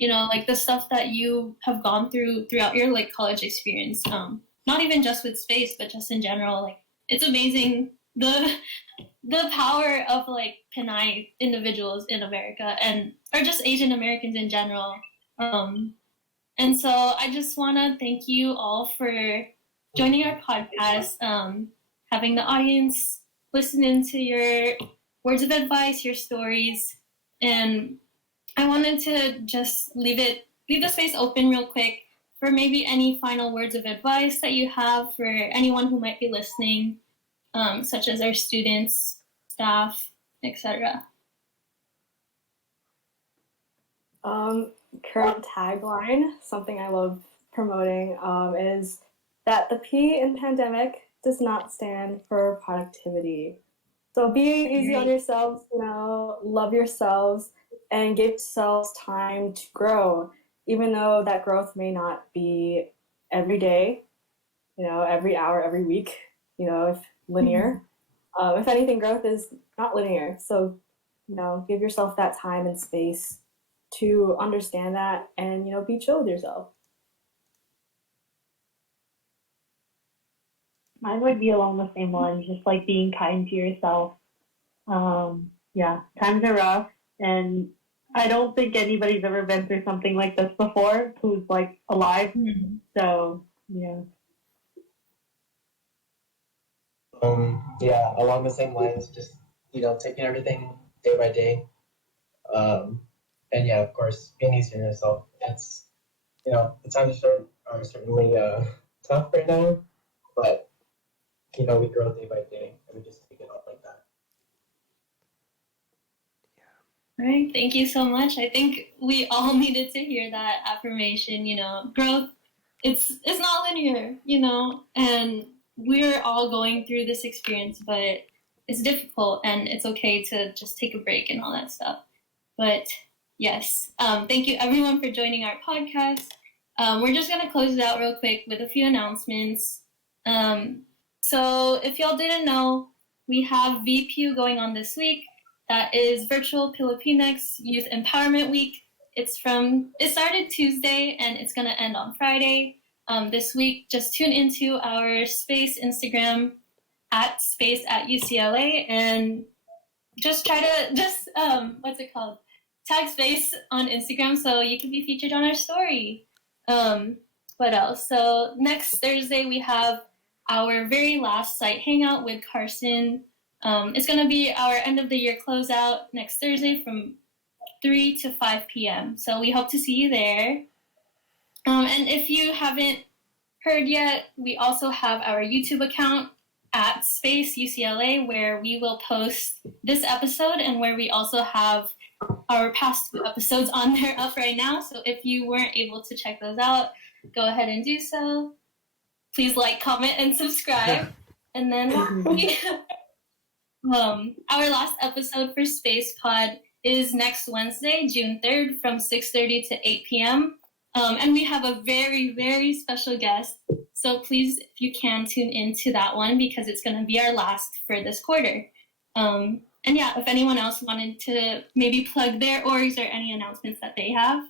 like the stuff that you have gone through throughout your like college experience, not even just with space, but just in general, like, it's amazing the power of like Pinay individuals in America or just Asian Americans in general. And so I just want to thank you all for joining our podcast, having the audience listen into your words of advice, your stories, and I wanted to just leave the space open real quick for maybe any final words of advice that you have for anyone who might be listening, such as our students, staff, etc. Current tagline, something I love promoting, is that the P in pandemic does not stand for productivity. So be easy on yourselves, love yourselves, and give yourselves time to grow, even though that growth may not be every day, every hour, every week, if linear. If anything, growth is not linear. So, give yourself that time and space to understand that and, be chill with yourself. Mine would be along the same lines, just like being kind to yourself. Yeah, times are rough, and I don't think anybody's ever been through something like this before who's like alive. So yeah. Yeah, along the same lines, just taking everything day by day. And yeah, of course, being easy on yourself. It's the times are certainly tough right now, but we grow day by day, and we just take it all like that. All right, thank you so much. I think we all needed to hear that affirmation. Growth, it's not linear, and we're all going through this experience, but it's difficult, and it's okay to just take a break and all that stuff. But yes, thank you everyone for joining our podcast. We're just gonna close it out real quick with a few announcements. So if y'all didn't know, we have VPU going on this week. That is Virtual Filipinx Youth Empowerment Week. It started Tuesday and it's gonna end on Friday. This week, just tune into our Space Instagram at Space at UCLA and just try to what's it called? Tag Space on Instagram so you can be featured on our story. What else? So next Thursday we have our very last site hangout with Carson. It's going to be our end of the year closeout next Thursday from 3 to 5 p.m. So we hope to see you there. And if you haven't heard yet, we also have our YouTube account at Space UCLA, where we will post this episode and where we also have our past 2 episodes on there up right now. So if you weren't able to check those out, go ahead and do so. Please like, comment, and subscribe. And then our last episode for Space Pod is next Wednesday, June 3rd, from 6:30 to 8 p.m. And we have a very, very special guest. So please, if you can, tune into that one because it's going to be our last for this quarter. And yeah, if anyone else wanted to maybe plug their orgs or any announcements that they have.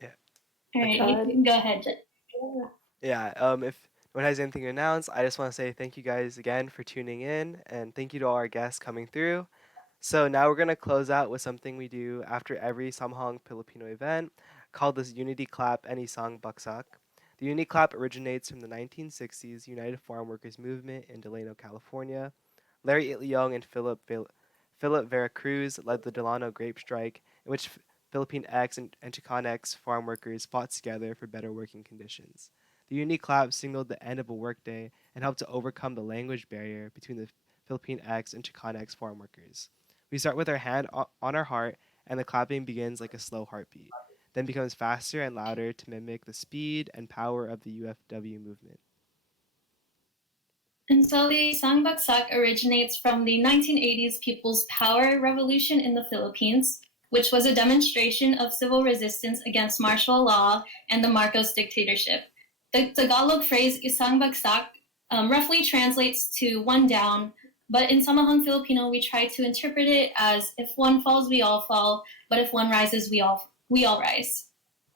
Yeah. All right, you can go ahead. Yeah, if no one has anything to announce, I just want to say thank you guys again for tuning in, and thank you to all our guests coming through. So now we're going to close out with something we do after every Samhang Filipino event called the Unity Clap and Isang Baksak. The Unity Clap originates from the 1960s United Farm Workers Movement in Delano, California. Larry Young and Philip Veracruz led the Delano Grape Strike, in which Philippine X and Chicanx farm workers fought together for better working conditions. The Unity Clap signaled the end of a workday and helped to overcome the language barrier between the Philippine X and Chicanx farm workers. We start with our hand on our heart, and the clapping begins like a slow heartbeat, then becomes faster and louder to mimic the speed and power of the UFW movement. And so the Isang Baksak originates from the 1980s People's Power Revolution in the Philippines, which was a demonstration of civil resistance against martial law and the Marcos dictatorship. The Tagalog phrase Isang Bagsak roughly translates to one down, but in Samahang Filipino, we try to interpret it as if one falls, we all fall, but if one rises, we all rise.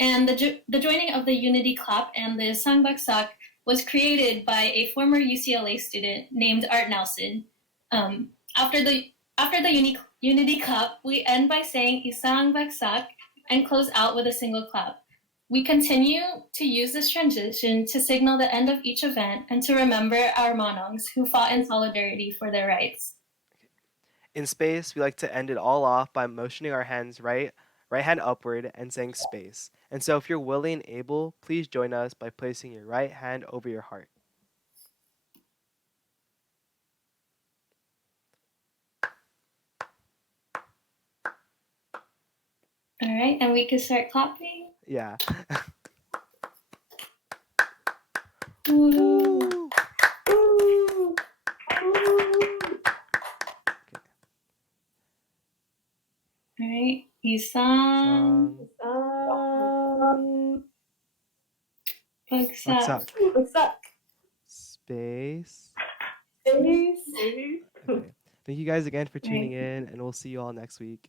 And the joining of the Unity Clap and the Isang Bagsak was created by a former UCLA student named Art Nelson. After the Unity Clap, we end by saying Isang Bagsak and close out with a single clap. We continue to use this transition to signal the end of each event and to remember our monongs who fought in solidarity for their rights. In space, we like to end it all off by motioning our hands right hand upward and saying space. And so if you're willing and able, please join us by placing your right hand over your heart. All right, and we can start clapping. Yeah. Woo. Woo! All right, Isang Bagsak. Bagsak. Space. Space. Okay. Thank you guys again for tuning in, and we'll see you all next week.